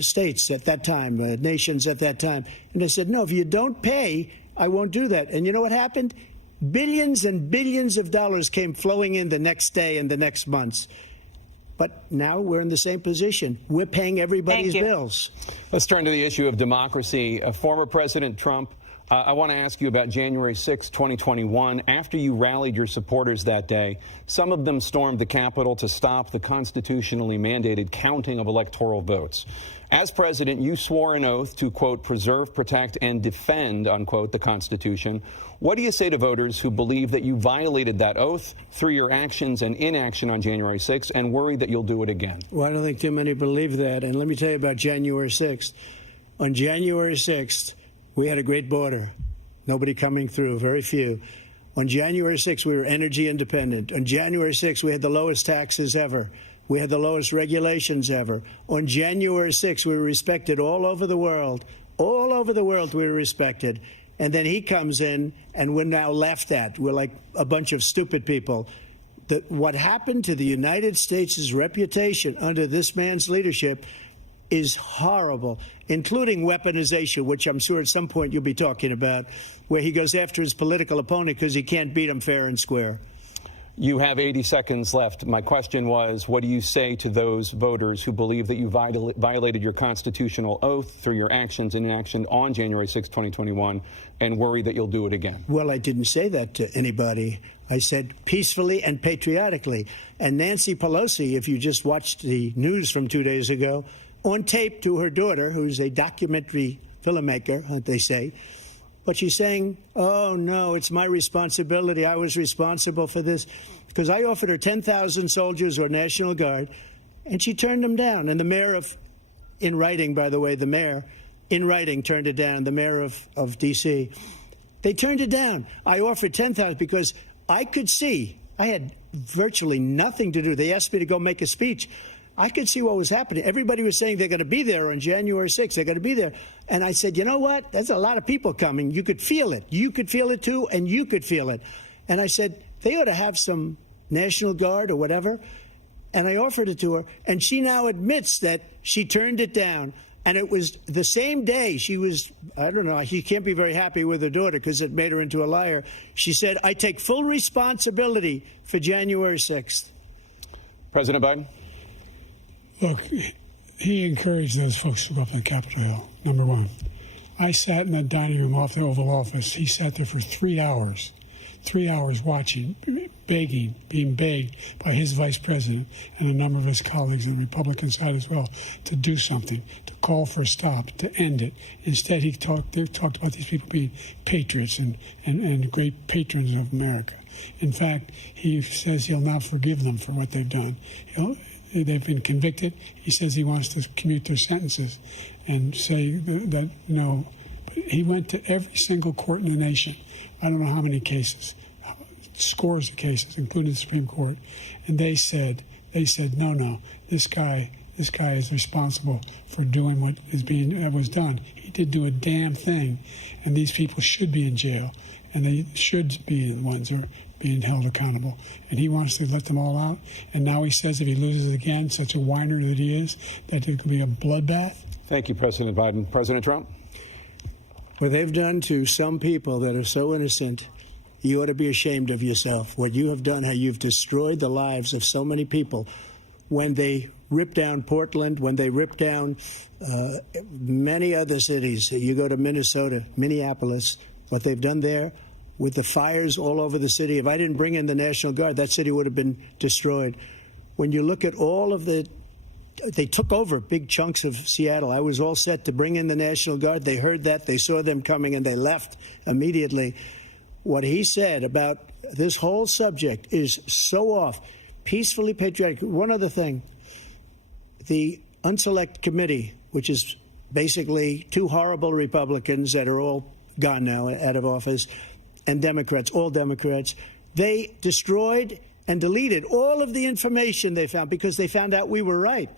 states at that time, nations at that time? And I said, no, if you don't pay, I won't do that. And you know what happened? Billions and billions of dollars came flowing in the next day and the next months. But now we're in the same position. We're paying everybody's bills. Let's turn to the issue of democracy. Former President Trump, I want to ask you about January 6, 2021. After you rallied your supporters that day, some of them stormed the Capitol to stop the constitutionally mandated counting of electoral votes. As president, you swore an oath to, quote, preserve, protect, and defend, unquote, the Constitution. What do you say to voters who believe that you violated that oath through your actions and inaction on January 6th and worry that you'll do it again? Well, I don't think too many believe that. And let me tell you about January 6th. On January 6th, we had a great border. Nobody coming through, very few. On January 6th, we were energy independent. On January 6th, we had the lowest taxes ever. We had the lowest regulations ever. On January 6th, we were respected all over the world. All over the world, we were respected. And then he comes in, and we're now laughed at. We're like a bunch of stupid people. What happened to the United States' reputation under this man's leadership is horrible, including weaponization, which I'm sure at some point you'll be talking about, where he goes after his political opponent because he can't beat him fair and square. You have 80 seconds left. My question was, what do you say to those voters who believe that you violated your constitutional oath through your actions and inaction on January 6, 2021, and worry that you'll do it again? Well, I didn't say that to anybody. I said peacefully and patriotically. And Nancy Pelosi, if you just watched the news from 2 days ago, on tape to her daughter, who's a documentary filmmaker, they say, but she's saying, oh, no, it's my responsibility. I was responsible for this. Because I offered her 10,000 soldiers or National Guard, and she turned them down. And the mayor in writing, by the way, the mayor in writing turned it down, the mayor of D.C. They turned it down. I offered 10,000 because I could see, I had virtually nothing to do. They asked me to go make a speech. I could see what was happening. Everybody was saying they're going to be there on January 6th. They're going to be there. And I said, you know what? There's a lot of people coming. You could feel it. You could feel it, too, and you could feel it. And I said, they ought to have some National Guard or whatever. And I offered it to her. And she now admits that she turned it down. And it was the same day she was, I don't know, she can't be very happy with her daughter because it made her into a liar. She said, I take full responsibility for January 6th. President Biden? Look, he encouraged those folks to go up on Capitol Hill, number one. I sat in the dining room off the Oval Office. He sat there for 3 hours watching, begging, being begged by his vice president and a number of his colleagues on the Republican side as well to do something, to call for a stop, to end it. Instead, they talked about these people being patriots and great patrons of America. In fact, he says he'll not forgive them for what they've done. They've been convicted. He says he wants to commute their sentences and say that no. But he went to every single court in the nation. I don't know how many cases, scores of cases, including the Supreme Court, and they said, no, this guy is responsible for doing what was done. He did do a damn thing, and these people should be in jail, and they should be the ones who are being held accountable. And he wants to let them all out. And now he says if he loses again, such a whiner that he is, that it could be a bloodbath. Thank you, President Biden. President Trump? What they've done to some people that are so innocent, you ought to be ashamed of yourself. What you have done, how you've destroyed the lives of so many people. When they ripped down Portland, when they ripped down many other cities, you go to Minnesota, Minneapolis, what they've done there with the fires all over the city. If I didn't bring in the National Guard, that city would have been destroyed. When you look at all of they took over big chunks of Seattle. I was all set to bring in the National Guard. They heard that. They saw them coming, and they left immediately. What he said about this whole subject is so off. Peacefully patriotic. One other thing. The Unselect Committee, which is basically two horrible Republicans that are all gone now, out of office, and Democrats, all Democrats, they destroyed and deleted all of the information they found because they found out we were right.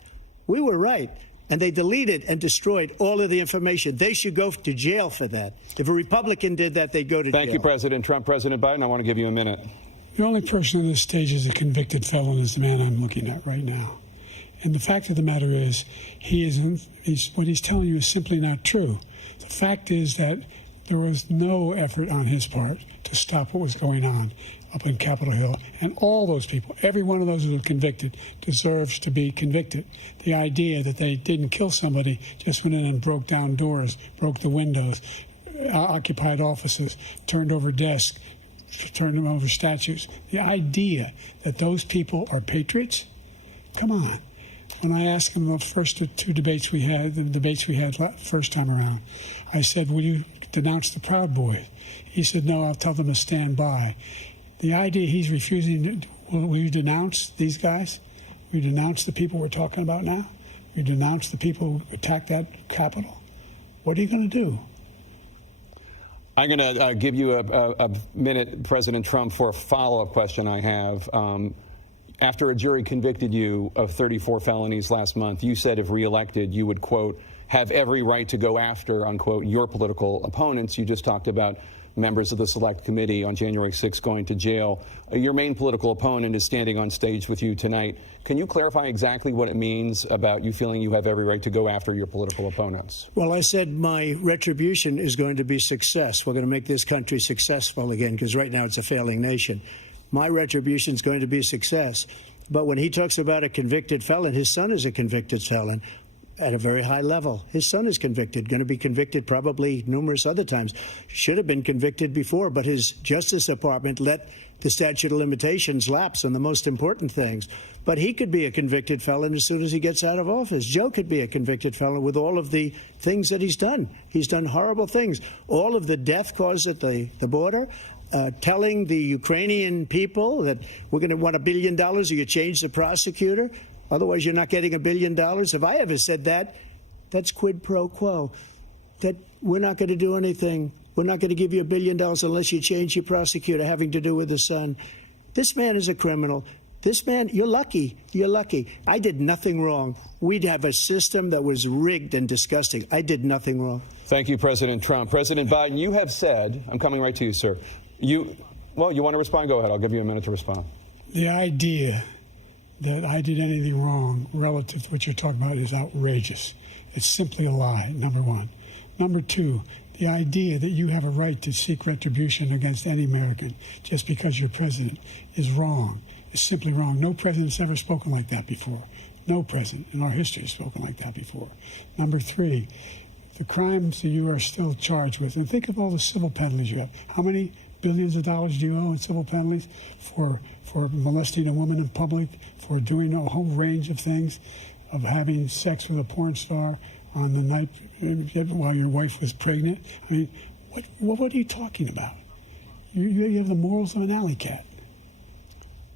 We were right. And they deleted and destroyed all of the information. They should go to jail for that. If a Republican did that, they'd go to jail. Thank you, President Trump. President Biden, I want to give you a minute. The only person on this stage is a convicted felon is the man I'm looking at right now. And the fact of the matter is, what he's telling you is simply not true. The fact is that there was no effort on his part to stop what was going on up in Capitol Hill. And all those people, every one of those who were convicted, deserves to be convicted. The idea that they didn't kill somebody, just went in and broke down doors, broke the windows, occupied offices, turned over desks, turned them over statues. The idea that those people are patriots? Come on. When I asked him the first two debates we had, first time around, I said, will you denounce the Proud Boys? He said, no, I'll tell them to stand by. The idea he's refusing, will you denounce these guys? Will you denounce the people we're talking about now? Will you denounce the people who attacked that Capitol? What are you going to do? I'm going to give you a minute, President Trump, for a follow-up question I have. After a jury convicted you of 34 felonies last month, you said if reelected, you would, quote, have every right to go after, unquote, your political opponents. You just talked about members of the Select Committee on January 6th going to jail. Your main political opponent is standing on stage with you tonight. Can you clarify exactly what it means about you feeling you have every right to go after your political opponents? Well, I said my retribution is going to be success. We're going to make this country successful again, because right now it's a failing nation. My retribution is going to be success. But when he talks about a convicted felon, his son is a convicted felon. at a very high level. His son is convicted, going to be convicted probably numerous other times. Should have been convicted before, but his Justice Department let the statute of limitations lapse on the most important things. But he could be a convicted felon as soon as he gets out of office. Joe could be a convicted felon with all of the things that he's done. He's done horrible things. All of the death caused at the border, telling the Ukrainian people that we're going to want $1 billion or you change the prosecutor. Otherwise, you're not getting $1 billion. If I ever said that, that's quid pro quo. That we're not going to do anything. We're not going to give you $1 billion unless you change your prosecutor having to do with the son. This man is a criminal. This man, you're lucky. You're lucky. I did nothing wrong. We'd have a system that was rigged and disgusting. I did nothing wrong. Thank you, President Trump. President Biden, you have said, I'm coming right to you, sir. You want to respond? Go ahead. I'll give you a minute to respond. The idea that I did anything wrong relative to what you're talking about is outrageous. It's simply a lie, number one. Number two, the idea that you have a right to seek retribution against any American just because you're president is wrong. It's simply wrong. No president's ever spoken like that before. No president in our history has spoken like that before. Number three, the crimes that you are still charged with, and think of all the civil penalties you have. How many billions of dollars do you owe in civil penalties for molesting a woman in public, for doing a whole range of things, of having sex with a porn star on the night while your wife was pregnant? I mean, what are you talking about? You have the morals of an alley cat.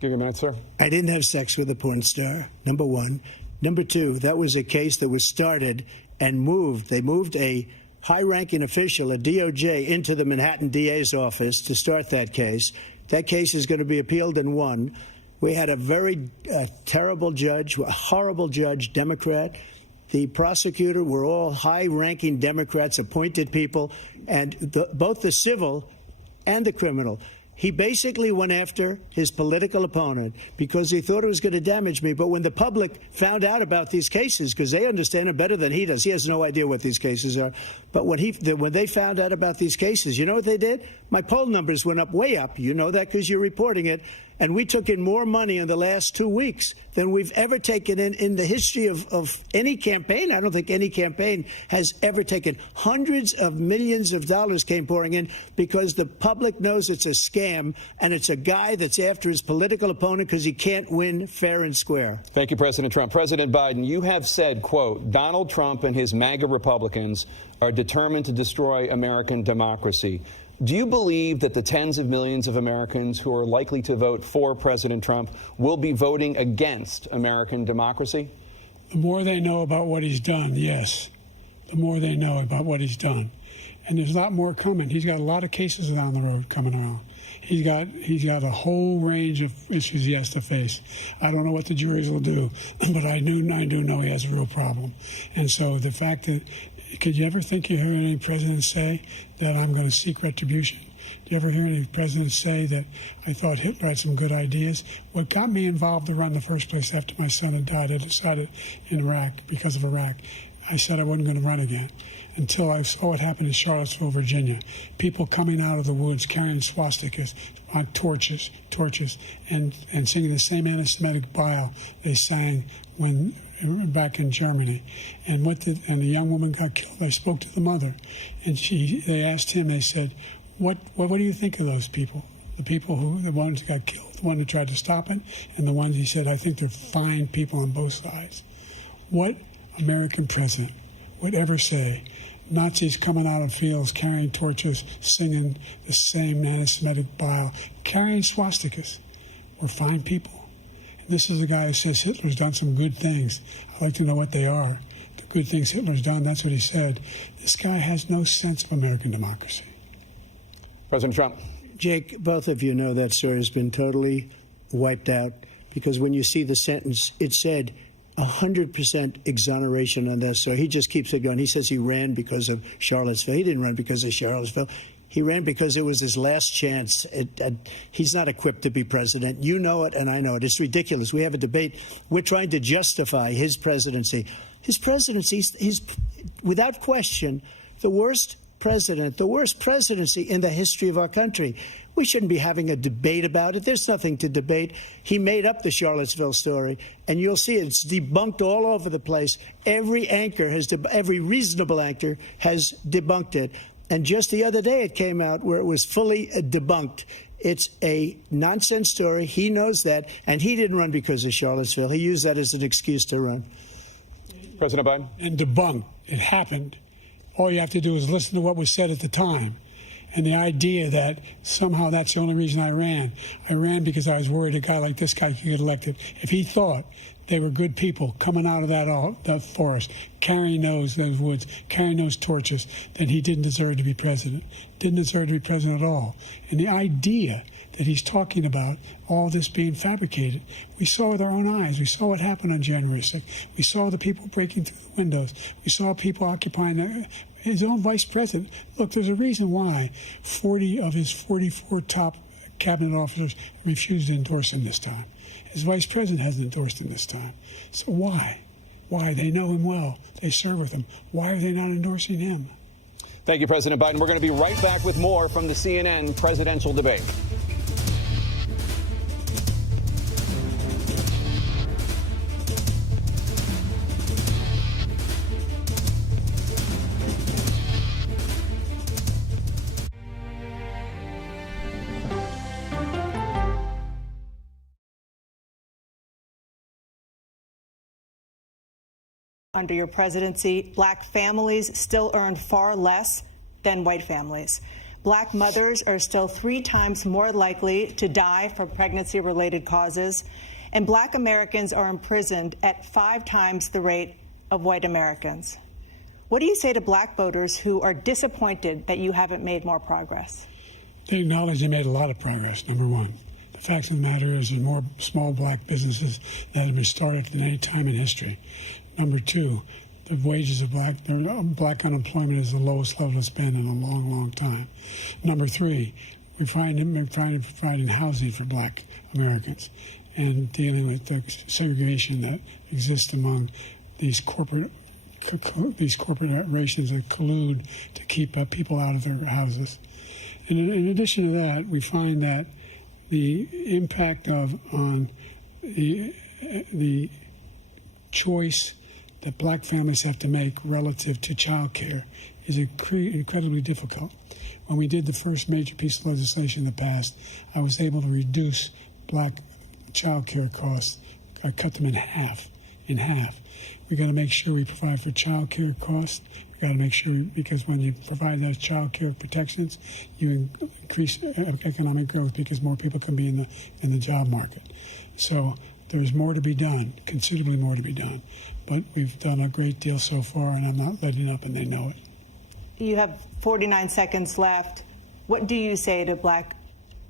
Give you a minute, sir. I didn't have sex with a porn star, number one. Number two, that was a case that was started and moved. They moved a high-ranking official, a DOJ, into the Manhattan DA's office to start that case. That case is going to be appealed and won. We had a very terrible judge, a horrible judge, Democrat. The prosecutor were all high-ranking Democrats, appointed people, and both the civil and the criminal. He basically went after his political opponent because he thought it was going to damage me. But when the public found out about these cases, because they understand it better than he does, he has no idea what these cases are. But when they found out about these cases, you know what they did? My poll numbers went up, way up. You know that because you're reporting it. And we took in more money in the last 2 weeks than we've ever taken in the history of any campaign. I don't think any campaign has ever taken. Hundreds of millions of dollars came pouring in because the public knows it's a scam and it's a guy that's after his political opponent because he can't win fair and square. Thank you, President Trump. President Biden, you have said, quote, Donald Trump and his MAGA Republicans are determined to destroy American democracy. Do you believe that the tens of millions of Americans who are likely to vote for President Trump will be voting against American democracy? The more they know about what he's done, yes. The more they know about what he's done. And there's a lot more coming. He's got a lot of cases down the road coming around. He's got a whole range of issues he has to face. I don't know what the juries will do, but I do know he has a real problem. And so the fact that, could you ever think you hear any president say that I'm going to seek retribution? Do you ever hear any president say that I thought Hitler had some good ideas? What got me involved to run the first place after my son had died, I decided in Iraq, because of Iraq, I said I wasn't going to run again until I saw what happened in Charlottesville, Virginia. People coming out of the woods carrying swastikas on torches, and singing the same anti-Semitic bile they sang when back in Germany. And the young woman got killed. I spoke to the mother, and they asked him, they said, what do you think of those people? The ones who got killed, the one who tried to stop it, and the ones he said, I think they're fine people on both sides. What American president would ever say Nazis coming out of fields carrying torches, singing the same anti-Semitic bile, carrying swastikas were fine people? And this is a guy who says Hitler's done some good things. I'd like to know what they are. The good things Hitler's done, that's what he said. This guy has no sense of American democracy. President Trump. Jake, both of you know that story has been totally wiped out because when you see the sentence, it said 100% exoneration on that. So he just keeps it going. He says he ran because of Charlottesville. He didn't run because of Charlottesville. He ran because it was his last chance. He's not equipped to be president. You know it, and I know it. It's ridiculous. We have a debate. We're trying to justify his presidency. His presidency is, without question, the worst presidency in the history of our country. We shouldn't be having a debate about it. There's nothing to debate. He made up the Charlottesville story, and you'll see it's debunked all over the place. Every reasonable anchor has debunked it. And just the other day it came out where it was fully debunked. It's a nonsense story. He knows that, and he didn't run because of Charlottesville. He used that as an excuse to run. President Biden? And debunked. It happened. All you have to do is listen to what was said at the time. And the idea that somehow that's the only reason I ran because I was worried a guy like this guy could get elected. If he thought they were good people coming out of that forest, carrying those woods, carrying those torches, then he didn't deserve to be president. Didn't deserve to be president at all. And the idea that he's talking about all this being fabricated, we saw with our own eyes. We saw what happened on January 6th. We saw the people breaking through the windows. We saw people occupying his own vice president. Look, there's a reason why 40 of his 44 top cabinet officers refused to endorse him this time. His vice president hasn't endorsed him this time. So why? Why? They know him well. They serve with him. Why are they not endorsing him? Thank you, President Biden. We're going to be right back with more from the CNN presidential debate. Under your presidency, black families still earn far less than white families. Black mothers are still 3 times more likely to die from pregnancy-related causes, and black Americans are imprisoned at 5 times the rate of white Americans. What do you say to black voters who are disappointed that you haven't made more progress? They acknowledge they made a lot of progress, number one. The fact of the matter is there's more small black businesses that have been started than any time in history. Number two, the wages of black unemployment is the lowest level it's been in a long, long time. Number three, we're providing housing for black Americans and dealing with the segregation that exists among these corporations that collude to keep people out of their houses. And in addition to that, we find that the impact on the choice that black families have to make relative to child care is incredibly difficult. When we did the first major piece of legislation in the past, I was able to reduce black child care costs. I cut them in half. We got to make sure we provide for child care costs. We got to make sure, because when you provide those child care protections, you increase economic growth because more people can be in the job market. So there's more to be done, considerably more to be done. But we've done a great deal so far, and I'm not letting up, and they know it. You have 49 seconds left. What do you say to black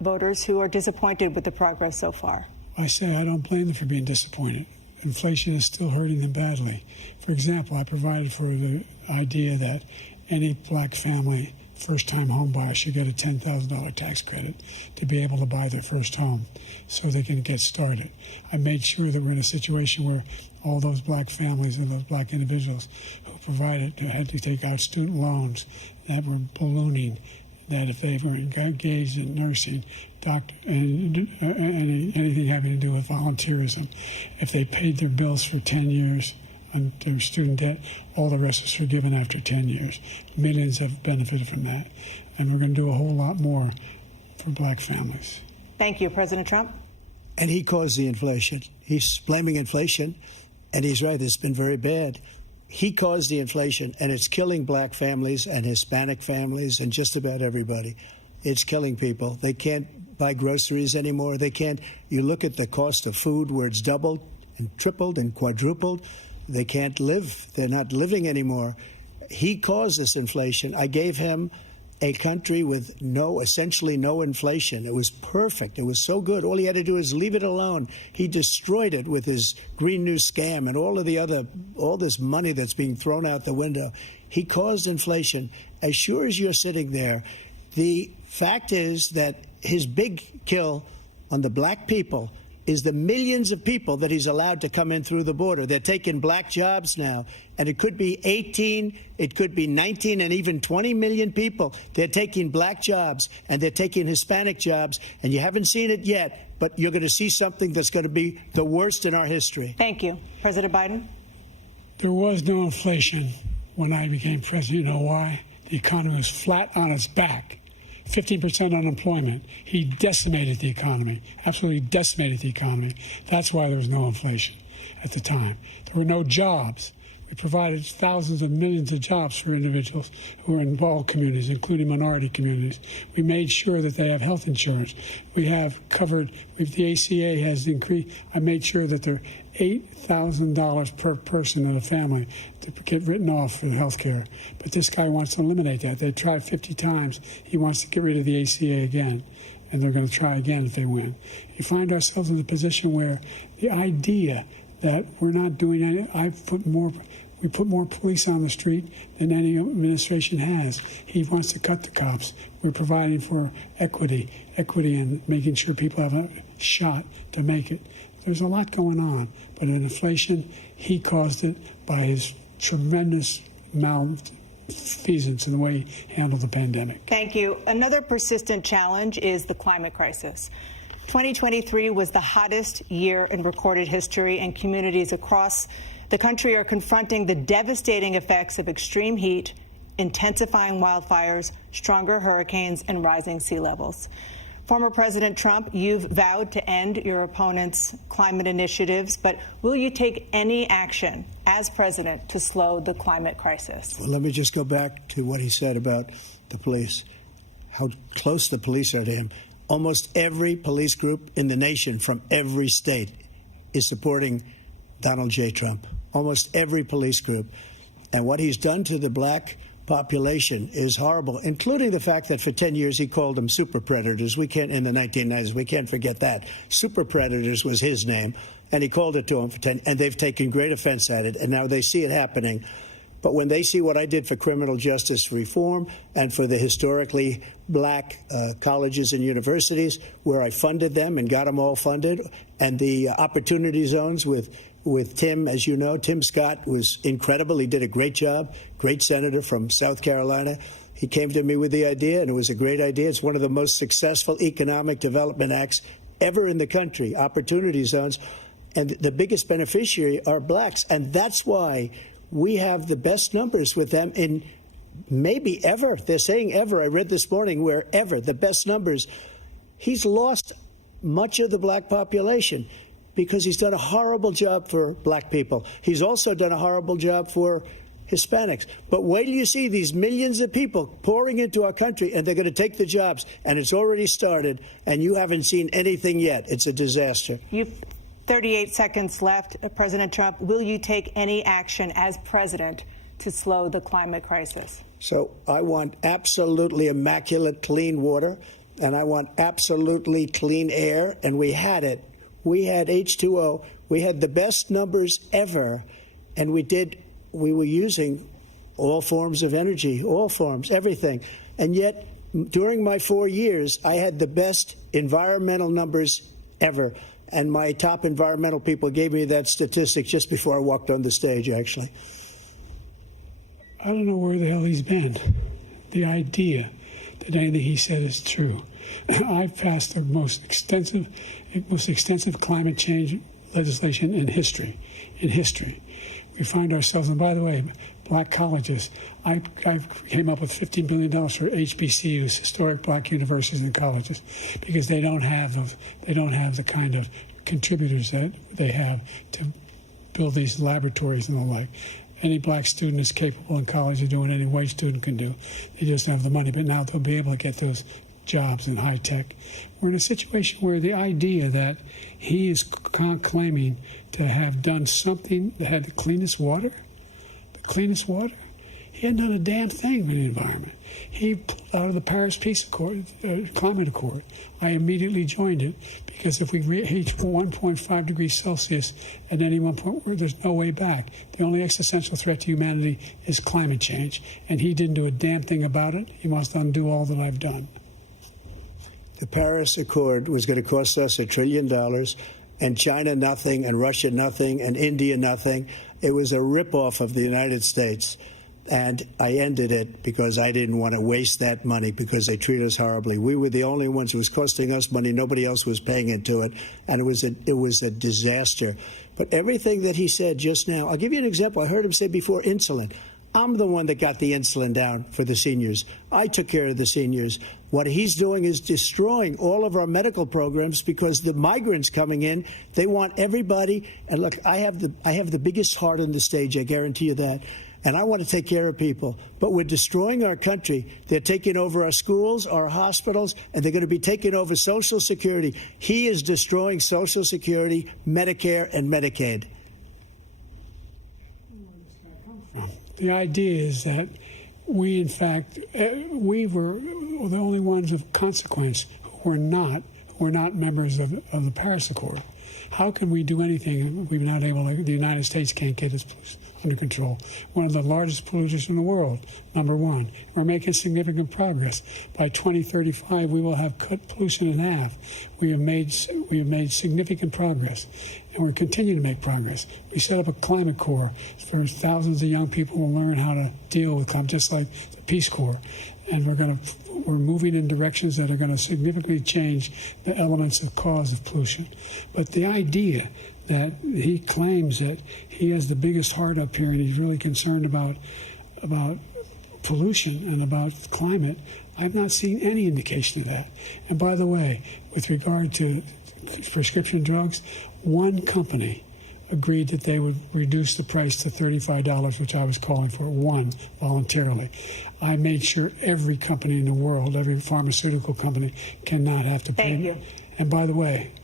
voters who are disappointed with the progress so far? I say I don't blame them for being disappointed. Inflation is still hurting them badly. For example, I provided for the idea that any black family first-time home buyer should get a $10,000 tax credit to be able to buy their first home so they can get started. I made sure that we're in a situation where all those black families and those black individuals who had to take out student loans that were ballooning, that if they were engaged in nursing, doctor, and anything having to do with volunteerism, if they paid their bills for 10 years on their student debt, all the rest is forgiven after 10 years. Millions have benefited from that. And we're going to do a whole lot more for black families. Thank you, President Trump. And he caused the inflation. He's blaming inflation, and he's right, it's been very bad. He caused the inflation, and it's killing black families and Hispanic families and just about everybody. It's killing people. They can't buy groceries anymore. They can't. You look at the cost of food where it's doubled and tripled and quadrupled. They can't live. They're not living anymore. He caused this inflation. I gave him a country with essentially no inflation. It was perfect. It was so good. All he had to do is leave it alone. He destroyed it with his Green New scam and all this money that's being thrown out the window. He caused inflation. As sure as you're sitting there, the fact is that his big kill on the black people is the millions of people that he's allowed to come in through the border. They're taking black jobs now, and it could be 18, it could be 19, and even 20 million people. They're taking black jobs, and they're taking Hispanic jobs, and you haven't seen it yet, but you're going to see something that's going to be the worst in our history. Thank you. President Biden? There was no inflation when I became president. You know why? The economy was flat on its back. 15% unemployment. He decimated the economy, absolutely decimated the economy. That's why there was no inflation at the time. There were no jobs. We provided thousands of millions of jobs for individuals who are in all communities, including minority communities. We made sure that they have health insurance. We have covered, the ACA has increased. I made sure that there are $8,000 per person in a family to get written off for health care. But this guy wants to eliminate that. They tried 50 times. He wants to get rid of the ACA again, and they're going to try again if they win. You find ourselves in a position where the idea that we're not doing anything, we put more police on the street than any administration has. He wants to cut the cops. We're providing for equity and making sure people have a shot to make it. There's a lot going on, but in inflation, he caused it by his tremendous malfeasance in the way he handled the pandemic. Thank you. Another persistent challenge is the climate crisis. 2023 was the hottest year in recorded history, and communities across the country are confronting the devastating effects of extreme heat, intensifying wildfires, stronger hurricanes, and rising sea levels. Former President Trump, you've vowed to end your opponent's climate initiatives, but will you take any action as president to slow the climate crisis? Well, let me just go back to what he said about the police, how close the police are to him. Almost every police group in the nation from every state is supporting Donald J. Trump. Almost every police group. And what he's done to the black population is horrible, including the fact that for 10 years he called them super predators. We can't, in the 1990s, we can't forget that. Super predators was his name, and he called it to them for 10, and they've taken great offense at it, and now they see it happening. But when they see what I did for criminal justice reform and for the historically black colleges and universities, where I funded them and got them all funded, and the opportunity zones with Tim, as you know, Tim Scott was incredible. He did a great job, great senator from South Carolina. He came to me with the idea, and it was a great idea. It's one of the most successful economic development acts ever in the country, opportunity zones. And the biggest beneficiary are blacks. And that's why we have the best numbers with them in maybe ever. They're saying ever. I read this morning where ever, the best numbers. He's lost much of the black population because he's done a horrible job for black people. He's also done a horrible job for Hispanics. But wait till you see these millions of people pouring into our country, and they're going to take the jobs, and it's already started, and you haven't seen anything yet. It's a disaster. You've 38 seconds left. President Trump, will you take any action as president to slow the climate crisis? So I want absolutely immaculate clean water, and I want absolutely clean air, and we had it. We had H2O. We had the best numbers ever, and we were using all forms of energy, all forms, everything. And yet, during my 4 years, I had the best environmental numbers ever. And my top environmental people gave me that statistic just before I walked on the stage, actually. I don't know where the hell he's been. The idea that anything he said is true. I've passed the most extensive climate change legislation in history. We find ourselves, and by the way, black colleges. I came up with $15 billion for HBCUs, historic black universities and colleges, because they don't have the kind of contributors that they have to build these laboratories and the like. Any black student is capable in college of doing any white student can do. They just don't have the money, but now they'll be able to get those jobs in high tech. We're in a situation where the idea that he is claiming to have done something that had the cleanest water, he hadn't done a damn thing with the environment. He pulled out of the Paris Peace Accord, Climate Accord. I immediately joined it because if we reach 1.5 degrees Celsius at any one point, there's no way back. The only existential threat to humanity is climate change, and he didn't do a damn thing about it. He wants to undo all that I've done. The Paris Accord was going to cost us $1 trillion, and China nothing, and Russia nothing, and India nothing. It was a ripoff of the United States. And I ended it because I didn't want to waste that money because they treat us horribly. We were the only ones. It was costing us money. Nobody else was paying into it. And it was a disaster. But everything that he said just now, I'll give you an example. I heard him say before insulin. I'm the one that got the insulin down for the seniors. I took care of the seniors. What he's doing is destroying all of our medical programs because the migrants coming in, they want everybody. And look, I have the biggest heart on the stage. I guarantee you that. And I want to take care of people. But we're destroying our country. They're taking over our schools, our hospitals, and they're going to be taking over Social Security. He is destroying Social Security, Medicare, and Medicaid. The idea is that we, in fact, we were the only ones of consequence who were not members of the Paris Accord. How can we do anything if we're not able to, the United States can't get its pollution under control? One of the largest polluters in the world, number one. We're making significant progress. By 2035, we will have cut pollution in half. We have made significant progress, and we're continuing to make progress. We set up a climate corps for thousands of young people who will learn how to deal with climate, just like the Peace Corps. And we're moving in directions that are going to significantly change the elements of cause of pollution. But the idea that he claims that he has the biggest heart up here and he's really concerned about pollution and about climate, I've not seen any indication of that. And by the way, with regard to prescription drugs, one company agreed that they would reduce the price to $35, which I was calling for, one, voluntarily. I made sure every company in the world, every pharmaceutical company, cannot have to pay. Thank you. And by the way,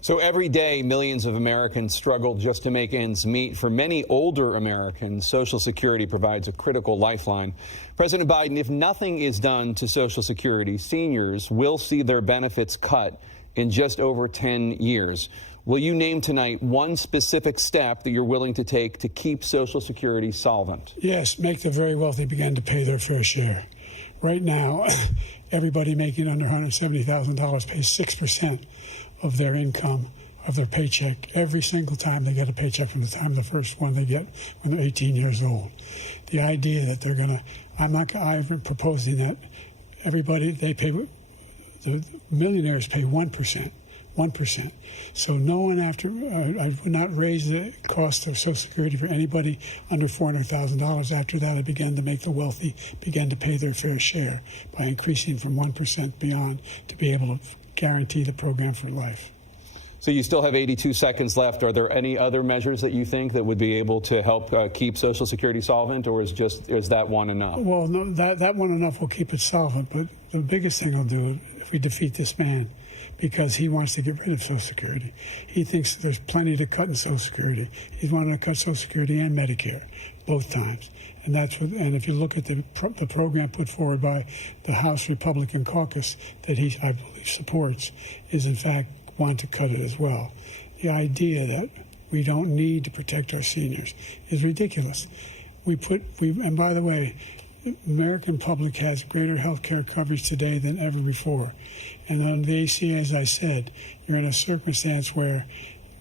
so every day, millions of Americans struggle just to make ends meet. For many older Americans, Social Security provides a critical lifeline. President Biden, if nothing is done to Social Security, seniors will see their benefits cut in just over 10 years. Will you name tonight one specific step that you're willing to take to keep Social Security solvent? yes, make the very wealthy begin to pay their fair share. Right now, everybody making under $170,000 pays 6% of their income, of their paycheck, every single time they get a paycheck from the time the first one they get when they're 18 years old. The idea that they're going to, I've been proposing that everybody, the millionaires pay 1%. 1%. So no one I would not raise the cost of Social Security for anybody under $400,000. After that, I began to make the wealthy begin to pay their fair share by increasing from 1% beyond to be able to guarantee the program for life. So you still have 82 seconds left. Are there any other measures that you think that would be able to help keep Social Security solvent, or is that one enough? Well, no, that one enough will keep it solvent. But the biggest thing I'll do if we defeat this man, because he wants to get rid of Social Security. He thinks there's plenty to cut in Social Security. He's wanting to cut Social Security and Medicare both times. And and if you look at the program put forward by the House Republican caucus that he, I believe, supports, is in fact want to cut it as well. The idea that we don't need to protect our seniors is ridiculous. And by the way, the American public has greater health care coverage today than ever before. And on the ACA, as I said, you're in a circumstance where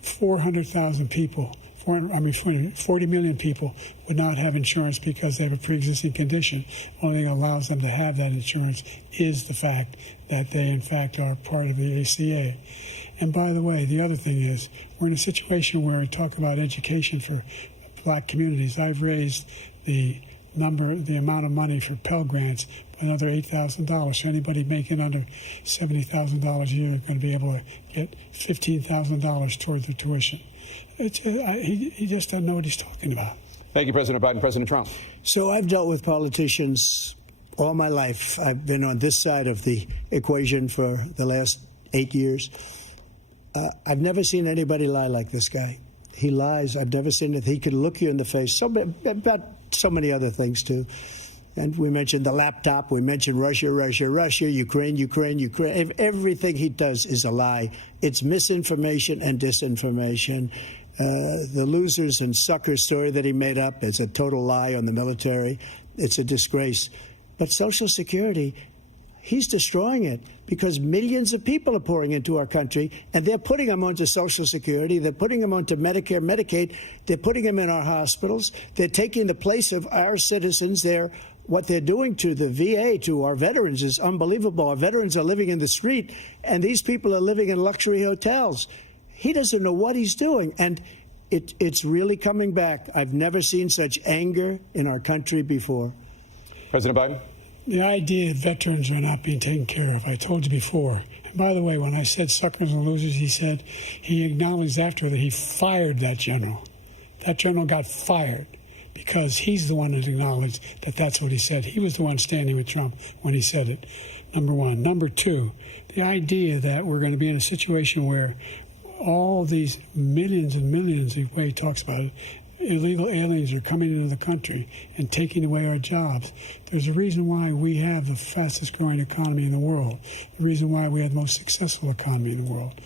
400,000 people, 40 million people would not have insurance because they have a pre-existing condition. The only thing that allows them to have that insurance is the fact that they, in fact, are part of the ACA. And by the way, the other thing is we're in a situation where we talk about education for black communities. I've raised the amount of money for Pell Grants by another $8,000. So anybody making under $70,000 a year is going to be able to get $15,000 toward their tuition. He just doesn't know what he's talking about. Thank you, President Biden. President Trump. So I've dealt with politicians all my life. I've been on this side of the equation for the last 8 years. I've never seen anybody lie like this guy. He lies. I've never seen it. He could look you in the face. About so many other things, too. And we mentioned the laptop. We mentioned Russia, Ukraine. Everything he does is a lie. It's misinformation and disinformation. The losers and suckers story that he made up is a total lie on the military. It's a disgrace. But Social Security, He's destroying it because millions of people are pouring into our country, and they're putting them onto Social Security. They're putting them onto Medicare, Medicaid. They're putting them in our hospitals. They're taking the place of our citizens. What they're doing to the VA, to our veterans, is unbelievable. Our veterans are living in the street, and these people are living in luxury hotels. He doesn't know what he's doing, and it's really coming back. I've never seen such anger in our country before. President Biden? The idea that veterans are not being taken care of, I told you before. And by the way, when I said suckers and losers, he acknowledged after that he fired that general. That general got fired because he's the one that acknowledged that that's what he said. He was the one standing with Trump when he said it, number one. Number two, the idea that we're going to be in a situation where all these millions and millions, the way he talks about it, illegal aliens are coming into the country and taking away our jobs. There's a reason why we have the fastest growing economy in the world, the reason why we have the most successful economy in the world.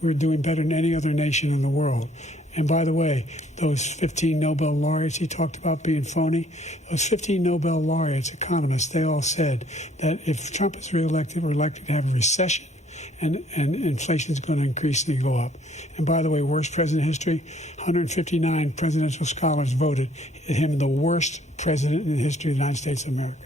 We're doing better than any other nation in the world. And by the way, those 15 Nobel laureates he talked about being phony, those 15 Nobel laureates, economists, they all said that if Trump is reelected, we're likely to have a recession. And inflation is going to increasingly go up. And by the way, worst president in history, 159 presidential scholars voted him the worst president in the history of the United States of America.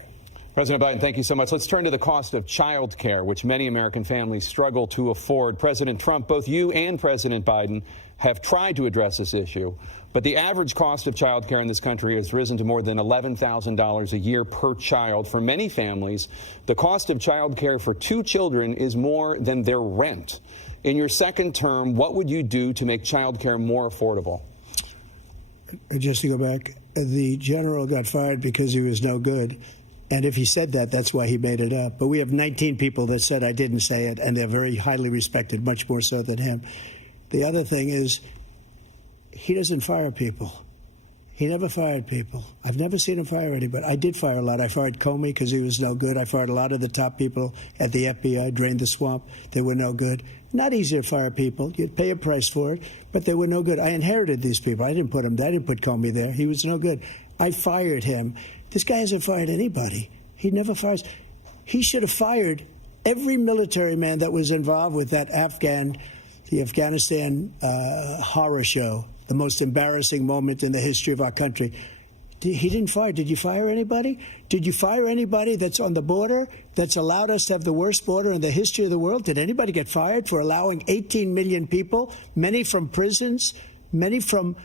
President Biden, thank you so much. Let's turn to the cost of child care, which many American families struggle to afford. President Trump, both you and President Biden have tried to address this issue, but the average cost of child care in this country has risen to more than $11,000 a year per child. For many families, the cost of child care for 2 children is more than their rent. In your second term, what would you do to make child care more affordable? Just to go back, the general got fired because he was no good. And if he said that, that's why he made it up. But we have 19 people that said I didn't say it, and they're very highly respected, much more so than him. The other thing is, he doesn't fire people. He never fired people. I've never seen him fire anybody. I did fire a lot. I fired Comey because he was no good. I fired a lot of the top people at the FBI, drained the swamp. They were no good. Not easy to fire people. You'd pay a price for it, but they were no good. I inherited these people. I didn't put Comey there. He was no good. I fired him. This guy hasn't fired anybody. He never fires. He should have fired every military man that was involved with the Afghanistan horror show, the most embarrassing moment in the history of our country. He didn't fire. Did you fire anybody? Did you fire anybody that's on the border, that's allowed us to have the worst border in the history of the world? Did anybody get fired for allowing 18 million people, many from prisons, many from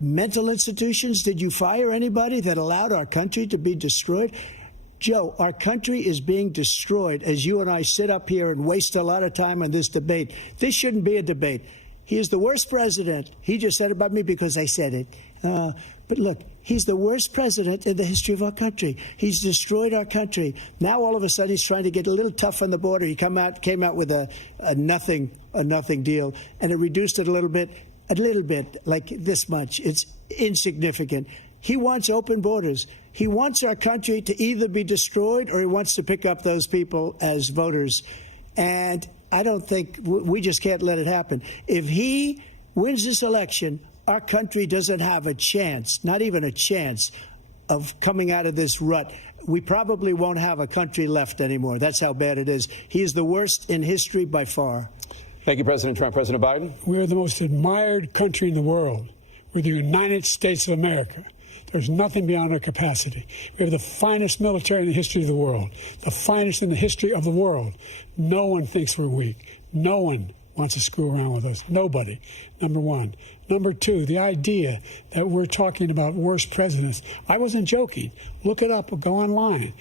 mental institutions? Did you fire anybody that allowed our country to be destroyed? Joe, our country is being destroyed as you and I sit up here and waste a lot of time on this debate. This shouldn't be a debate. He is the worst president. He just said about me because I said it. But look, he's the worst president in the history of our country. He's destroyed our country. Now all of a sudden he's trying to get a little tough on the border. He came out with a nothing deal, and it reduced it a little bit, like this much. It's insignificant. He wants open borders. He wants our country to either be destroyed or he wants to pick up those people as voters. And I don't think we just can't let it happen. If he wins this election, our country doesn't have a chance, not even a chance, of coming out of this rut. We probably won't have a country left anymore. That's how bad it is. He is the worst in history by far. Thank you, President Trump. President Biden? We are the most admired country in the world. We're the United States of America. There's nothing beyond our capacity. We have the finest military in the history of the world, the finest in the history of the world. No one thinks we're weak. No one wants to screw around with us. Nobody, number one. Number two, the idea that we're talking about worst presidents. I wasn't joking. Look it up or go online.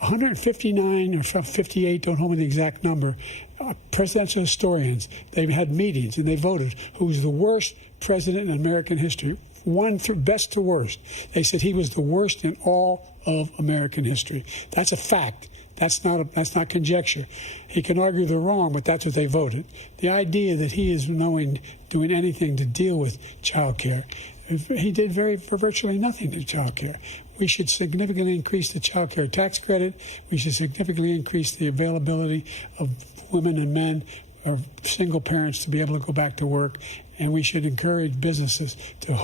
159 or 58, don't hold me the exact number, presidential historians, they've had meetings and they voted who's the worst president in American history. One through best to worst. They said he was the worst in all of American history. That's a fact. That's not conjecture. He can argue they're wrong, but that's what they voted. The idea that he is doing anything to deal with child care, he did virtually nothing to child care. We should significantly increase the child care tax credit. We should significantly increase the availability of women and men or single parents to be able to go back to work. and we should encourage businesses to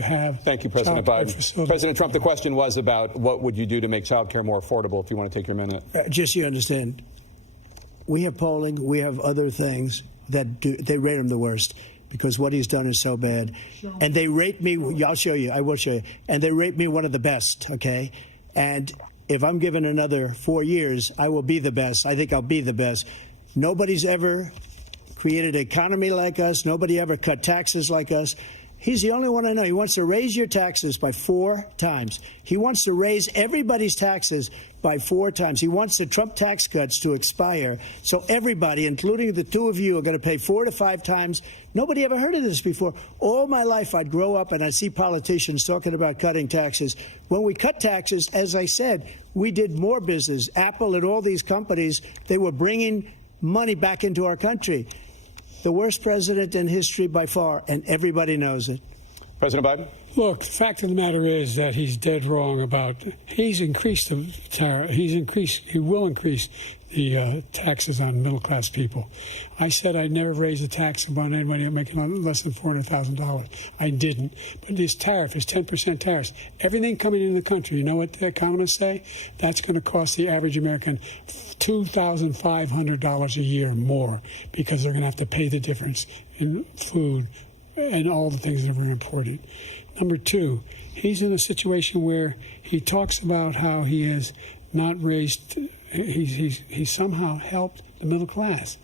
have. Thank you, President Biden. President Trump, the question was about what would you do to make child care more affordable, if you want to take your minute. Just so you understand, we have polling, we have other things that they rate him the worst because what he's done is so bad. And they rate me, I'll show you, I will show you, and they rate me one of the best, okay? And if I'm given another 4 years, I will be the best. I think I'll be the best. Nobody's ever created an economy like us. Nobody ever cut taxes like us. He's the only one I know. He wants to raise your taxes by 4 times. He wants to raise everybody's taxes by 4 times. He wants the Trump tax cuts to expire. So everybody, including the two of you, are going to pay 4 to 5 times. Nobody ever heard of this before. All my life, I'd grow up and I'd see politicians talking about cutting taxes. When we cut taxes, as I said, we did more business. Apple and all these companies, they were bringing money back into our country. The worst president in history by far, and everybody knows it. President Biden? Look, the fact of the matter is that he's dead wrong about. He's increased the tariff. He will increase the taxes on middle-class people. I said I'd never raise a tax on anybody making less than $400,000. I didn't. But this tariff is 10% tariffs. Everything coming in the country, you know what the economists say? That's going to cost the average American $2,500 a year more because they're going to have to pay the difference in food and all the things that are very important. Number two, he's in a situation where he talks about how he has not raised, he's somehow helped the middle class.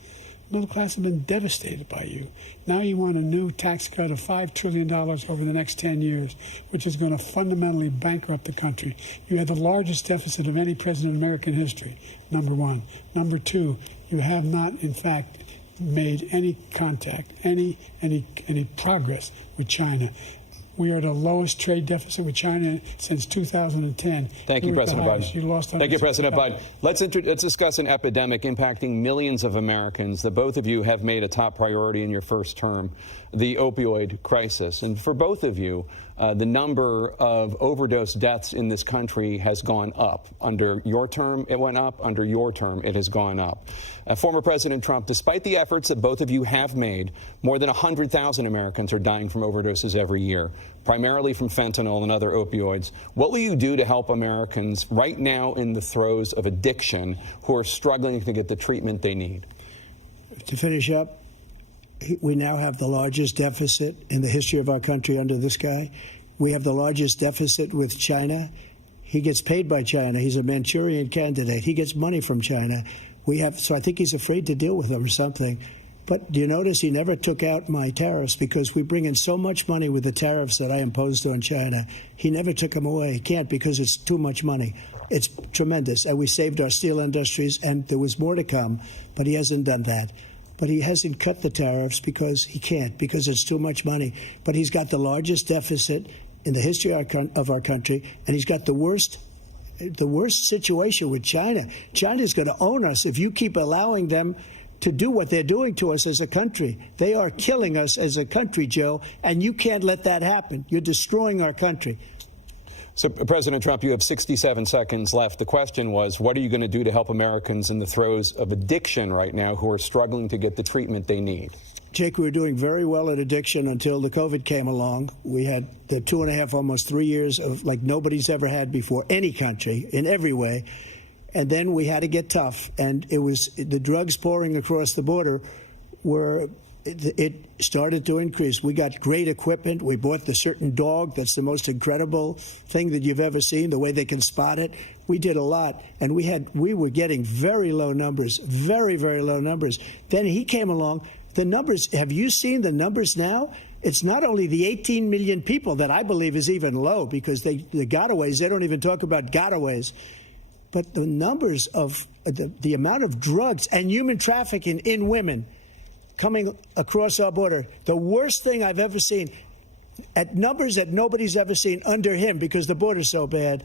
The middle class have been devastated by you. Now you want a new tax cut of $5 trillion over the next 10 years, which is going to fundamentally bankrupt the country. You had the largest deficit of any president in American history, number one. Number two, you have not, in fact, made any contact, any progress with China. We are the lowest trade deficit with China since 2010. Thank you, President Biden. You lost. Thank you, President Biden. Let's discuss an epidemic impacting millions of Americans that both of you have made a top priority in your first term, the opioid crisis. And for both of you, the number of overdose deaths in this country has gone up. Under your term, it went up. Under your term, it has gone up. Former President Trump, despite the efforts that both of you have made, more than 100,000 Americans are dying from overdoses every year, primarily from fentanyl and other opioids. What will you do to help Americans right now in the throes of addiction who are struggling to get the treatment they need? To finish up, we now have the largest deficit in the history of our country under this guy. We have the largest deficit with China. He gets paid by China. He's a Manchurian candidate. He gets money from China. So I think he's afraid to deal with them or something. But do you notice he never took out my tariffs because we bring in so much money with the tariffs that I imposed on China. He never took them away. He can't because it's too much money. It's tremendous. And we saved our steel industries, and there was more to come, but he hasn't done that. But he hasn't cut the tariffs because he can't, because it's too much money. But he's got the largest deficit in the history of our country, and he's got the worst situation with China. China's going to own us if you keep allowing them to do what they're doing to us as a country. They are killing us as a country, Joe, and you can't let that happen. You're destroying our country. So, President Trump, you have 67 seconds left. The question was, what are you going to do to help Americans in the throes of addiction right now who are struggling to get the treatment they need? Jake, we were doing very well at addiction until the COVID came along. We had the 2.5, almost 3 years of like nobody's ever had before, any country, in every way. And then we had to get tough. And it was the drugs pouring across the border it started to increase. We got great equipment. We bought the certain dog that's the most incredible thing that you've ever seen, the way they can spot it. We did a lot, and we were getting very low numbers, very, very low numbers. Then he came along. The numbers, have you seen the numbers now? It's not only the 18 million people that I believe is even low because the gotaways, they don't even talk about gotaways. But the numbers of the amount of drugs and human trafficking in women coming across our border, the worst thing I've ever seen, at numbers that nobody's ever seen under him because the border's so bad.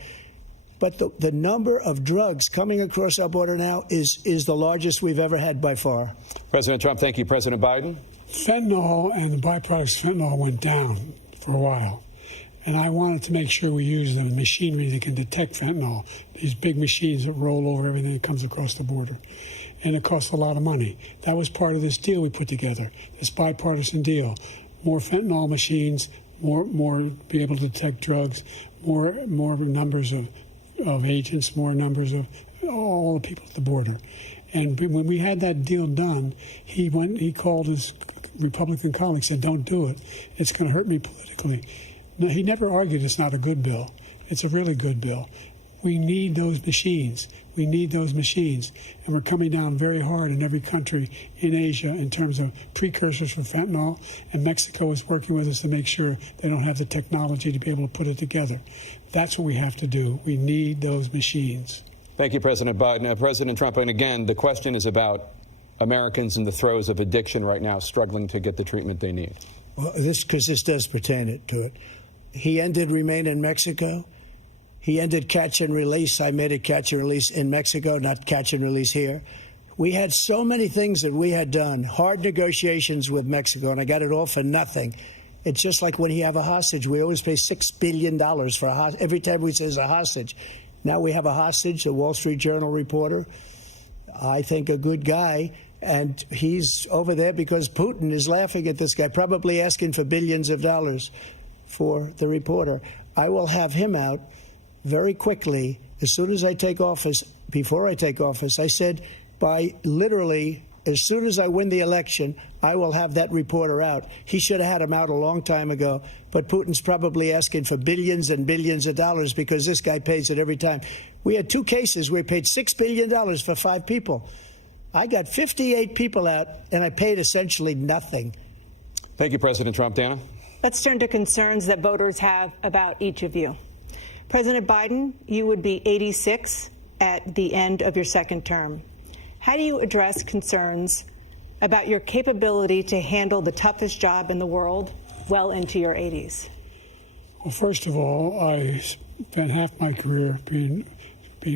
But the number of drugs coming across our border now is the largest we've ever had by far. President Trump, thank you. President Biden? Fentanyl and the byproducts of fentanyl went down for a while. And I wanted to make sure we use the machinery that can detect fentanyl, these big machines that roll over everything that comes across the border. and it costs a lot of money. That was part of this deal we put together, this bipartisan deal. More fentanyl machines, more be able to detect drugs, more numbers of agents, more numbers of all the people at the border. And when we had that deal done, he called his Republican colleagues, said, don't do it. It's going to hurt me politically. No, he never argued it's not a good bill. It's a really good bill. We need those machines. We need those machines. And we're coming down very hard in every country in Asia in terms of precursors for fentanyl. And Mexico is working with us to make sure they don't have the technology to be able to put it together. That's what we have to do. We need those machines. Thank you, President Biden. President Trump, and again, the question is about Americans in the throes of addiction right now, struggling to get the treatment they need. Well, because this does pertain to it. He ended Remain in Mexico. He ended catch and release. I made it catch and release in Mexico, not catch and release here. We had so many things that we had done, hard negotiations with Mexico, and I got it all for nothing. It's just like when you have a hostage. We always pay $6 billion for a hostage. Every time we say it's a hostage. Now we have a hostage, a Wall Street Journal reporter, I think a good guy, and he's over there because Putin is laughing at this guy, probably asking for billions of dollars for the reporter. I will have him out very quickly as soon as I take office. Before I take office, I said by literally as soon as I win the election, I will have that reporter out. He should have had him out a long time ago, but Putin's probably asking for billions and billions of dollars because this guy pays it every time. We had 2 cases where we paid $6 billion for 5 people. I got 58 people out, and I paid essentially nothing. Thank you, President Trump. Dana? Let's turn to concerns that voters have about each of you. President Biden, you would be 86 at the end of your second term. How do you address concerns about your capability to handle the toughest job in the world well into your 80s? Well, first of all, I spent half my career being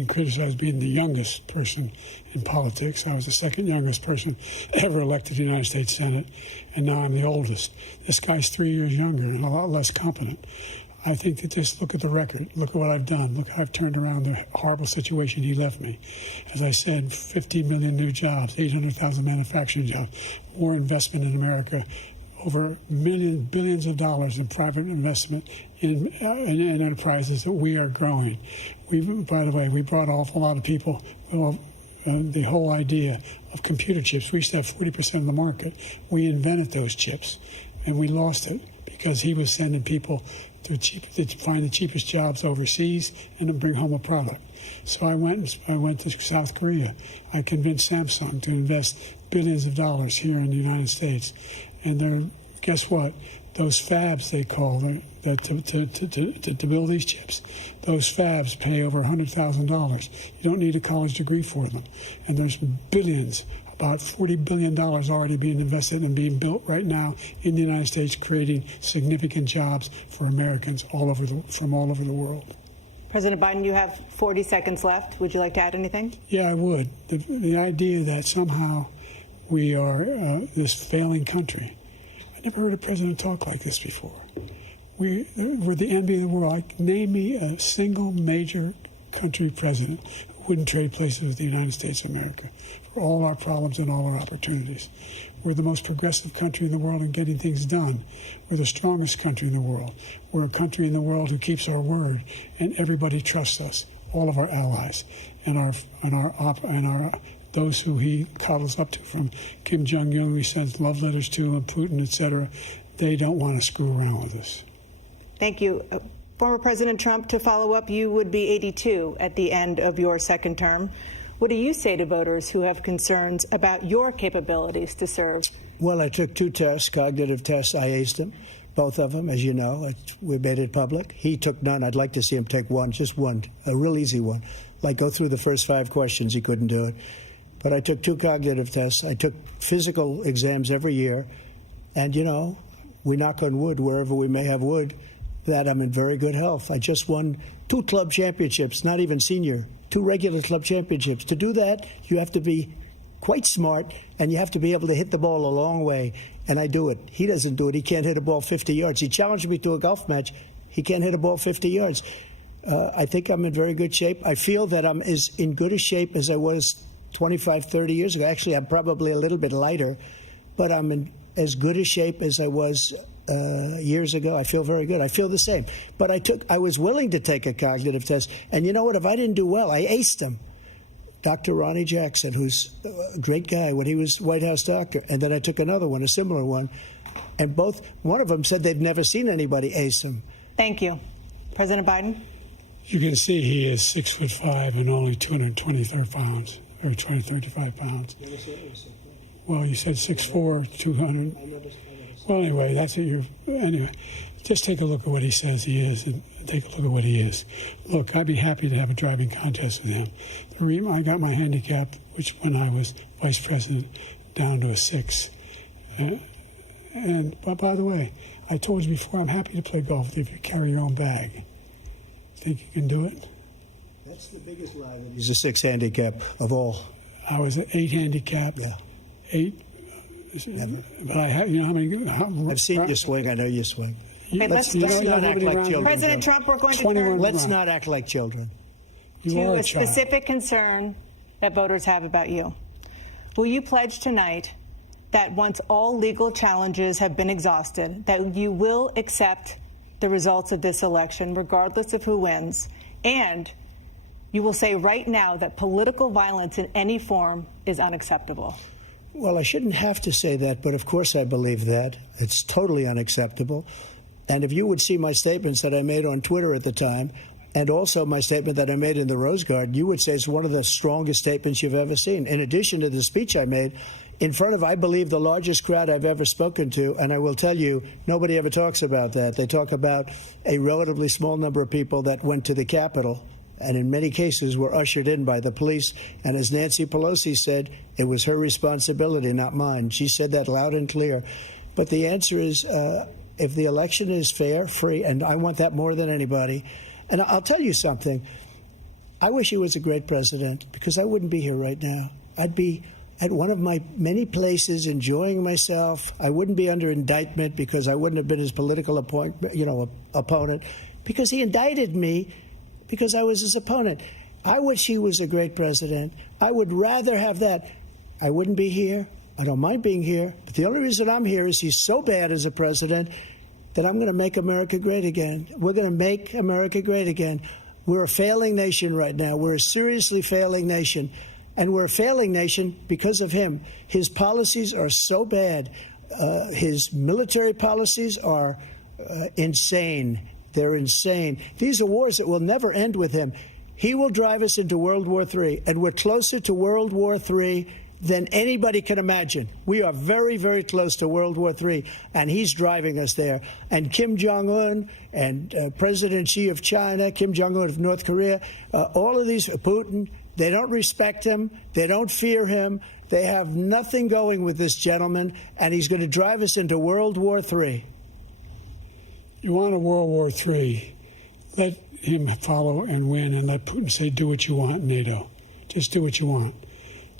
criticized as being the youngest person in politics. I was the second youngest person ever elected to the United States Senate, and now I'm the oldest. This guy's 3 years younger and a lot less competent. I think that just look at the record. Look at what I've done. Look how I've turned around the horrible situation he left me. As I said, 15 million new jobs, 800,000 manufacturing jobs, more investment in America, over billions of dollars in private investment in enterprises that we are growing. By the way, we brought an awful lot of people. Well, the whole idea of computer chips. We used to have 40% of the market. We invented those chips, and we lost it because he was sending people to find the cheapest jobs overseas and then bring home a product. So I went to South Korea. I convinced Samsung to invest billions of dollars here in the United States. And guess what? Those fabs, they call them, to build these chips, those fabs pay over $100,000. You don't need a college degree for them. And there's billions, about $40 billion already being invested and being built right now in the United States, creating significant jobs for Americans from all over the world. President Biden, you have 40 seconds left. Would you like to add anything? Yeah, I would. The idea that somehow we are this failing country. I never heard a president talk like this before. We're the envy of the world. Name me a single major country president who wouldn't trade places with the United States of America for all our problems and all our opportunities. We're the most progressive country in the world in getting things done. We're the strongest country in the world. We're a country in the world who keeps our word, and everybody trusts us, all of our allies, and those who he coddles up to, from Kim Jong-un, he sends love letters to, and Putin, etc. They don't want to screw around with us. Thank you. Former President Trump, to follow up, you would be 82 at the end of your second term. What do you say to voters who have concerns about your capabilities to serve? Well, I took 2 tests, cognitive tests. I aced them, both of them, as you know. We made it public. He took none. I'd like to see him take one, just one, a real easy one. Like go through the first 5 questions. He couldn't do it. But I took 2 cognitive tests. I took physical exams every year. And, you know, we knock on wood wherever we may have wood, that I'm in very good health. I just won 2 club championships, not even senior, 2 regular club championships. To do that, you have to be quite smart, and you have to be able to hit the ball a long way. And I do it. He doesn't do it. He can't hit a ball 50 yards. He challenged me to a golf match. He can't hit a ball 50 yards. I think I'm in very good shape. I feel that I'm as in good a shape as I was 25, 30 years ago. Actually, I'm probably a little bit lighter, but I'm in as good a shape as I was years ago. I feel very good. I feel the same. But I was willing to take a cognitive test. And you know what? If I didn't do well, I aced them. Dr. Ronnie Jackson, who's a great guy when he was White House doctor. And then I took another one, a similar one. And one of them said they'd never seen anybody ace him. Thank you. President Biden? You can see he is 6'5" and only 223 pounds, or 235 pounds. Well, you said 6'4", 200. Well, anyway, that's what anyway, just take a look at what he says he is, and take a look at what he is. Look, I'd be happy to have a driving contest with him. The reason I got my handicap, which when I was vice president, down to a 6. But by the way, I told you before, I'm happy to play golf if you carry your own bag. Think you can do it? That's the biggest lie. He's a 6 handicap of all. I was an 8 handicap. Yeah. 8. Never. But I have, you know how many? I've seen you swing. I know you swing. Okay, let's not act like children. President Trump, we're going to turn Let's not act like children. to a specific concern that voters have about you. Will you pledge tonight that once all legal challenges have been exhausted, that you will accept the results of this election, regardless of who wins, and you will say right now that political violence in any form is unacceptable? Well, I shouldn't have to say that, but of course I believe that. It's totally unacceptable. And if you would see my statements that I made on Twitter at the time, and also my statement that I made in the Rose Garden, you would say it's one of the strongest statements you've ever seen. In addition to the speech I made in front of, I believe, the largest crowd I've ever spoken to, and I will tell you, nobody ever talks about that. They talk about a relatively small number of people that went to the Capitol, and in many cases were ushered in by the police. And as Nancy Pelosi said, it was her responsibility, not mine. She said that loud and clear. But the answer is, if the election is fair, free, and I want that more than anybody. And I'll tell you something. I wish he was a great president, because I wouldn't be here right now. I'd be at one of my many places enjoying myself. I wouldn't be under indictment because I wouldn't have been his political opponent, because he indicted me because I was his opponent. I wish he was a great president. I would rather have that. I wouldn't be here. I don't mind being here. But the only reason I'm here is he's so bad as a president that I'm going to make America great again. We're going to make America great again. We're a failing nation right now. We're a seriously failing nation. And we're a failing nation because of him. His policies are so bad. His military policies are insane. They're insane. These are wars that will never end with him. He will drive us into World War III, and we're closer to World War III than anybody can imagine. We are very, very close to World War III, and he's driving us there. And Kim Jong-un and President Xi of China, Kim Jong-un of North Korea, all of these, Putin, they don't respect him. They don't fear him. They have nothing going with this gentleman, and he's going to drive us into World War III. You want a World War III, let him follow and win, and let Putin say, do what you want, NATO. Just do what you want.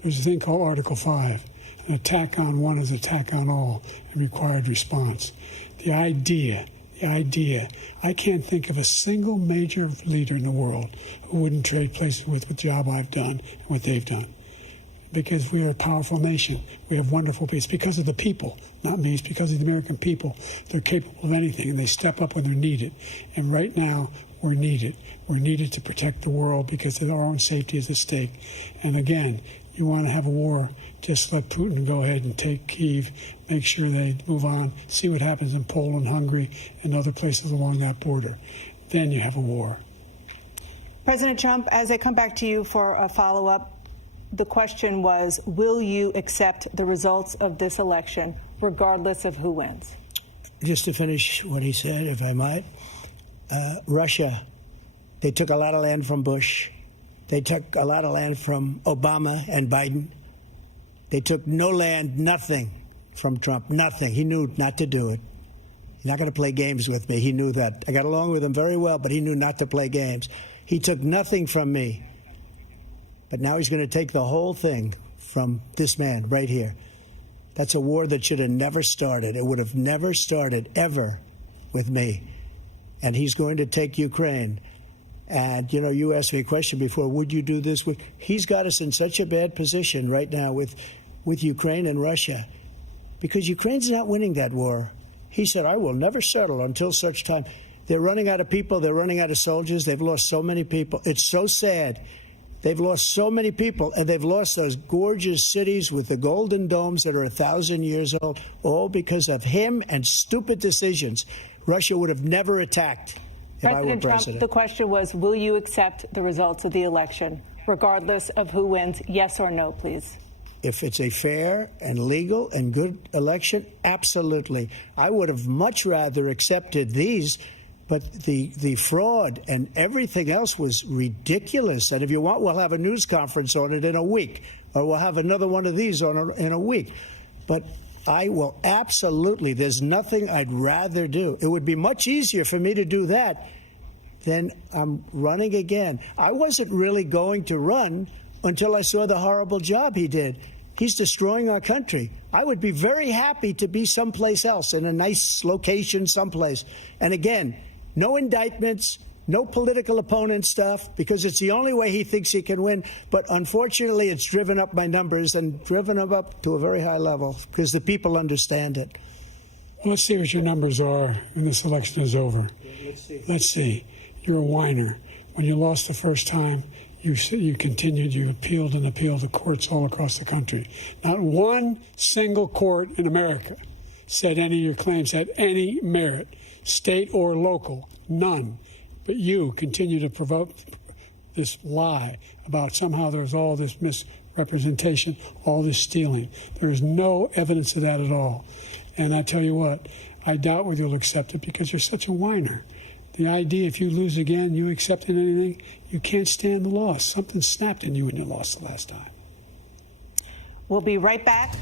There's a thing called Article 5. An attack on one is an attack on all, and required response. The idea, I can't think of a single major leader in the world who wouldn't trade places with the job I've done and what they've done. Because we are a powerful nation. We have wonderful people. It's because of the people, not me. It's because of the American people. They're capable of anything, and they step up when they're needed. And right now, we're needed. We're needed to protect the world because our own safety is at stake. And again, you want to have a war, just let Putin go ahead and take Kyiv, make sure they move on, see what happens in Poland, Hungary, and other places along that border. Then you have a war. President Trump, as I come back to you for a follow-up, the question was, will you accept the results of this election, regardless of who wins? Just to finish what he said, if I might, Russia, they took a lot of land from Bush. They took a lot of land from Obama and Biden. They took no land, nothing from Trump, nothing. He knew not to do it. He's not going to play games with me. He knew that. I got along with him very well, but he knew not to play games. He took nothing from me. But now he's going to take the whole thing from this man right here. That's a war that should have never started. It would have never started, ever, with me. And he's going to take Ukraine. And, you know, you asked me a question before, would you do this? He's got us in such a bad position right now with Ukraine and Russia, because Ukraine's not winning that war. He said, I will never settle until such time. They're running out of people. They're running out of soldiers. They've lost so many people. It's so sad. They've lost so many people, and they've lost those gorgeous cities with the golden domes that are 1,000 years old, all because of him and stupid decisions. Russia would have never attacked if I were President Trump, president. the question was, will you accept the results of the election, regardless of who wins? Yes or no, please. If it's a fair and legal and good election, absolutely. I would have much rather accepted these, but the fraud and everything else was ridiculous. And if you want, we'll have a news conference on it in a week, or we'll have another one of these in a week. But I will absolutely, there's nothing I'd rather do. It would be much easier for me to do that than I'm running again. I wasn't really going to run until I saw the horrible job he did. He's destroying our country. I would be very happy to be someplace else, in a nice location someplace. And again, no indictments, no political opponent stuff, because it's the only way he thinks he can win. But unfortunately, it's driven up my numbers and driven them up to a very high level because the people understand it. Well, let's see what your numbers are when this election is over. Let's see. You're a whiner. When you lost the first time, you continued, you appealed and appealed to courts all across the country. Not one single court in America said any of your claims had any merit, state or local, none. But you continue to provoke this lie about somehow there's all this misrepresentation, all this stealing. There is no evidence of that at all. And I tell you what, I doubt whether you'll accept it because you're such a whiner. The idea, if you lose again, you accepting anything, you can't stand the loss. Something snapped in you when you lost the last time. We'll be right back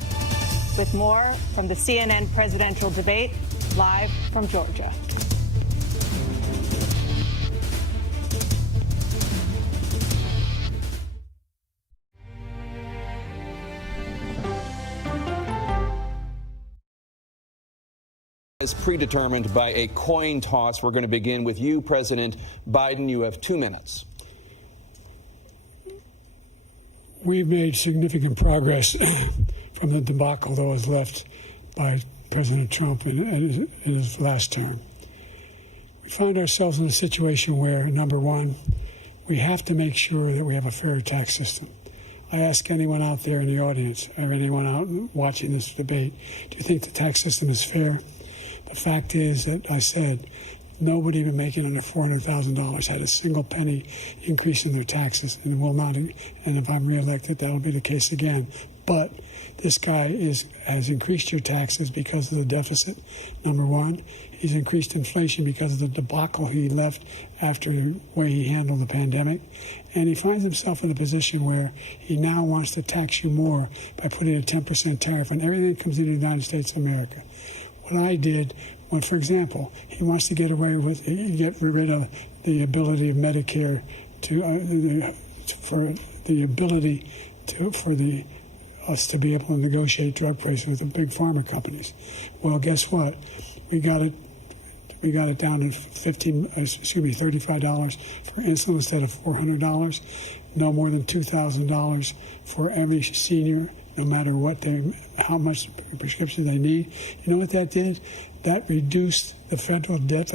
with more from the CNN presidential debate, live from Georgia. Is predetermined by a coin toss. We're going to begin with you, President Biden. You have 2 minutes. We've made significant progress from the debacle that was left by President Trump in his last term. We find ourselves in a situation where, number one, we have to make sure that we have a fair tax system. I ask anyone out there in the audience, or anyone out watching this debate, do you think the tax system is fair? The fact is that I said nobody even making under $400,000 had a single penny increase in their taxes, and will not. And if I'm reelected, that'll be the case again. But this guy has increased your taxes because of the deficit. Number one, he's increased inflation because of the debacle he left after the way he handled the pandemic. And he finds himself in a position where he now wants to tax you more by putting a 10% tariff on everything that comes into the United States of America. What I did, when, for example, he wants to get rid of the ability of Medicare us to be able to negotiate drug prices with the big pharma companies. Well, guess what? We got it down to $35 for insulin instead of $400. No more than $2,000 for every senior, no matter how much prescription they need. You know what that did? That reduced the federal debt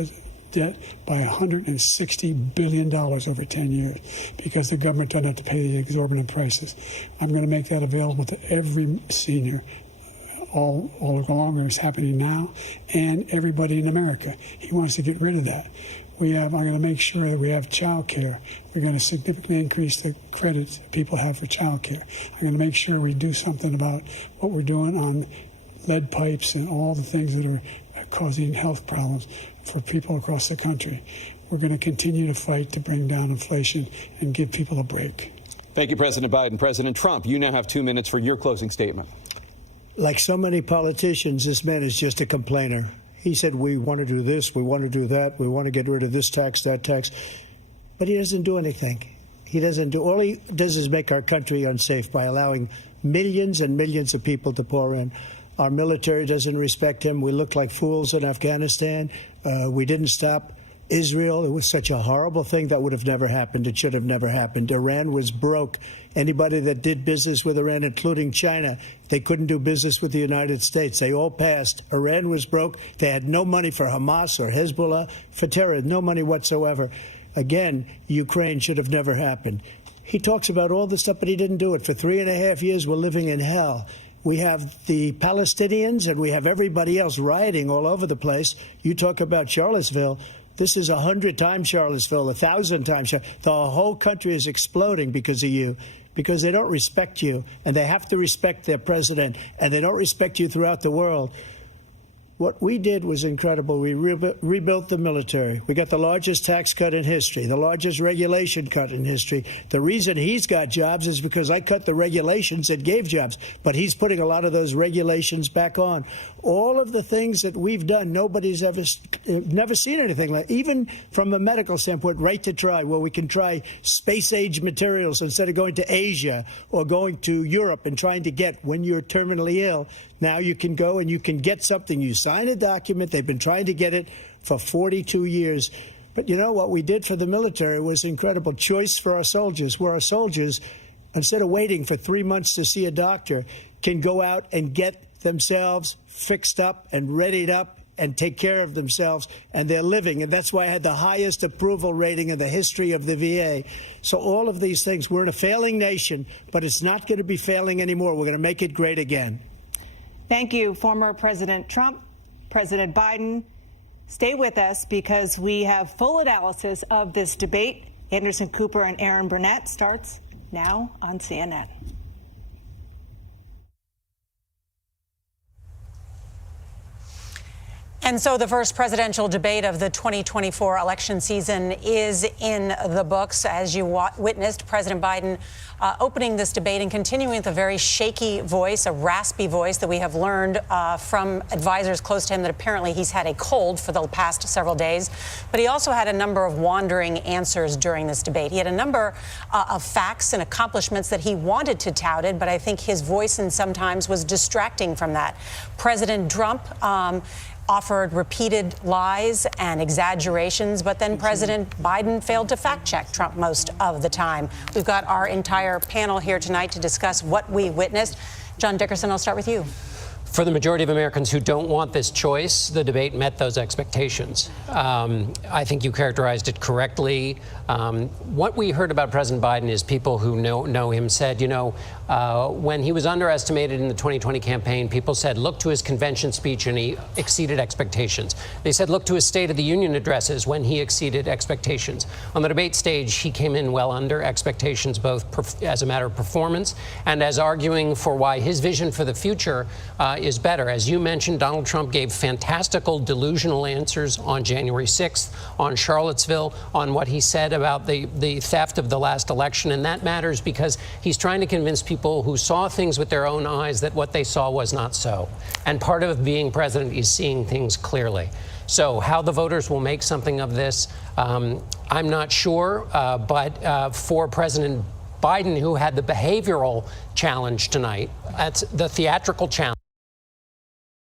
by $160 billion over 10 years because the government doesn't have to pay the exorbitant prices. I'm going to make that available to every senior all along. It's happening now, and everybody in America. He wants to get rid of that. I'm going to make sure that we have child care. We're going to significantly increase the credits people have for child care. I'm going to make sure we do something about what we're doing on lead pipes and all the things that are causing health problems for people across the country. We're going to continue to fight to bring down inflation and give people a break. Thank you, President Biden. President Trump, you now have 2 minutes for your closing statement. Like so many politicians, this man is just a complainer. He said, we want to do this, we want to do that, we want to get rid of this tax, that tax. But he doesn't do anything. All he does is make our country unsafe by allowing millions and millions of people to pour in. Our military doesn't respect him. We look like fools in Afghanistan. We didn't stop Israel, it was such a horrible thing that would have never happened. It should have never happened. Iran was broke. Anybody that did business with Iran, including China, they couldn't do business with the United States. They all passed. Iran was broke. They had no money for Hamas or Hezbollah, for terror, no money whatsoever. Again, Ukraine should have never happened. He talks about all this stuff, but he didn't do it. For 3.5 years, we're living in hell. We have the Palestinians and we have everybody else rioting all over the place. You talk about Charlottesville. This is 100 times Charlottesville, 1,000 times. The whole country is exploding because of you, because they don't respect you, and they have to respect their president, and they don't respect you throughout the world. What we did was incredible. We rebuilt the military. We got the largest tax cut in history, the largest regulation cut in history. The reason he's got jobs is because I cut the regulations that gave jobs, but he's putting a lot of those regulations back on. All of the things that we've done, nobody's never seen anything like. Even from a medical standpoint, right to try, where we can try space-age materials instead of going to Asia or going to Europe and trying to get when you're terminally ill. Now you can go and you can get something. You sign a document. They've been trying to get it for 42 years. But you know what we did for the military was incredible. Choice for our soldiers, where our soldiers, instead of waiting for 3 months to see a doctor, can go out and get themselves fixed up and readied up and take care of themselves, and they're living. And that's why I had the highest approval rating in the history of the VA. So all of these things, we're in a failing nation, but it's not going to be failing anymore. We're going to make it great again. Thank you, former President Trump, President Biden. Stay with us because we have full analysis of this debate. Anderson Cooper and Aaron Burnett starts now on CNN. And so the first presidential debate of the 2024 election season is in the books. As you witnessed, President Biden opening this debate and continuing with a very shaky voice, a raspy voice that we have learned from advisors close to him that apparently he's had a cold for the past several days. But he also had a number of wandering answers during this debate. He had a number of facts and accomplishments that he wanted to touted, but I think his voice and sometimes was distracting from that. President Trump offered repeated lies and exaggerations, but then President Biden failed to fact-check Trump most of the time. We've got our entire panel here tonight to discuss what we witnessed. John Dickerson, I'll start with you. For the majority of Americans who don't want this choice, the debate met those expectations. I think you characterized it correctly. What we heard about President Biden is people who know him said, when he was underestimated in the 2020 campaign, people said, look to his convention speech, and he exceeded expectations. They said, look to his State of the Union addresses when he exceeded expectations. On the debate stage, he came in well under expectations, both as a matter of performance and as arguing for why his vision for the future is better. As you mentioned, Donald Trump gave fantastical, delusional answers on January 6th, on Charlottesville, on what he said about the theft of the last election. And that matters because he's trying to convince people who saw things with their own eyes that what they saw was not so. And part of being president is seeing things clearly. So how the voters will make something of this, I'm not sure. But for President Biden, who had the behavioral challenge tonight, that's the theatrical challenge.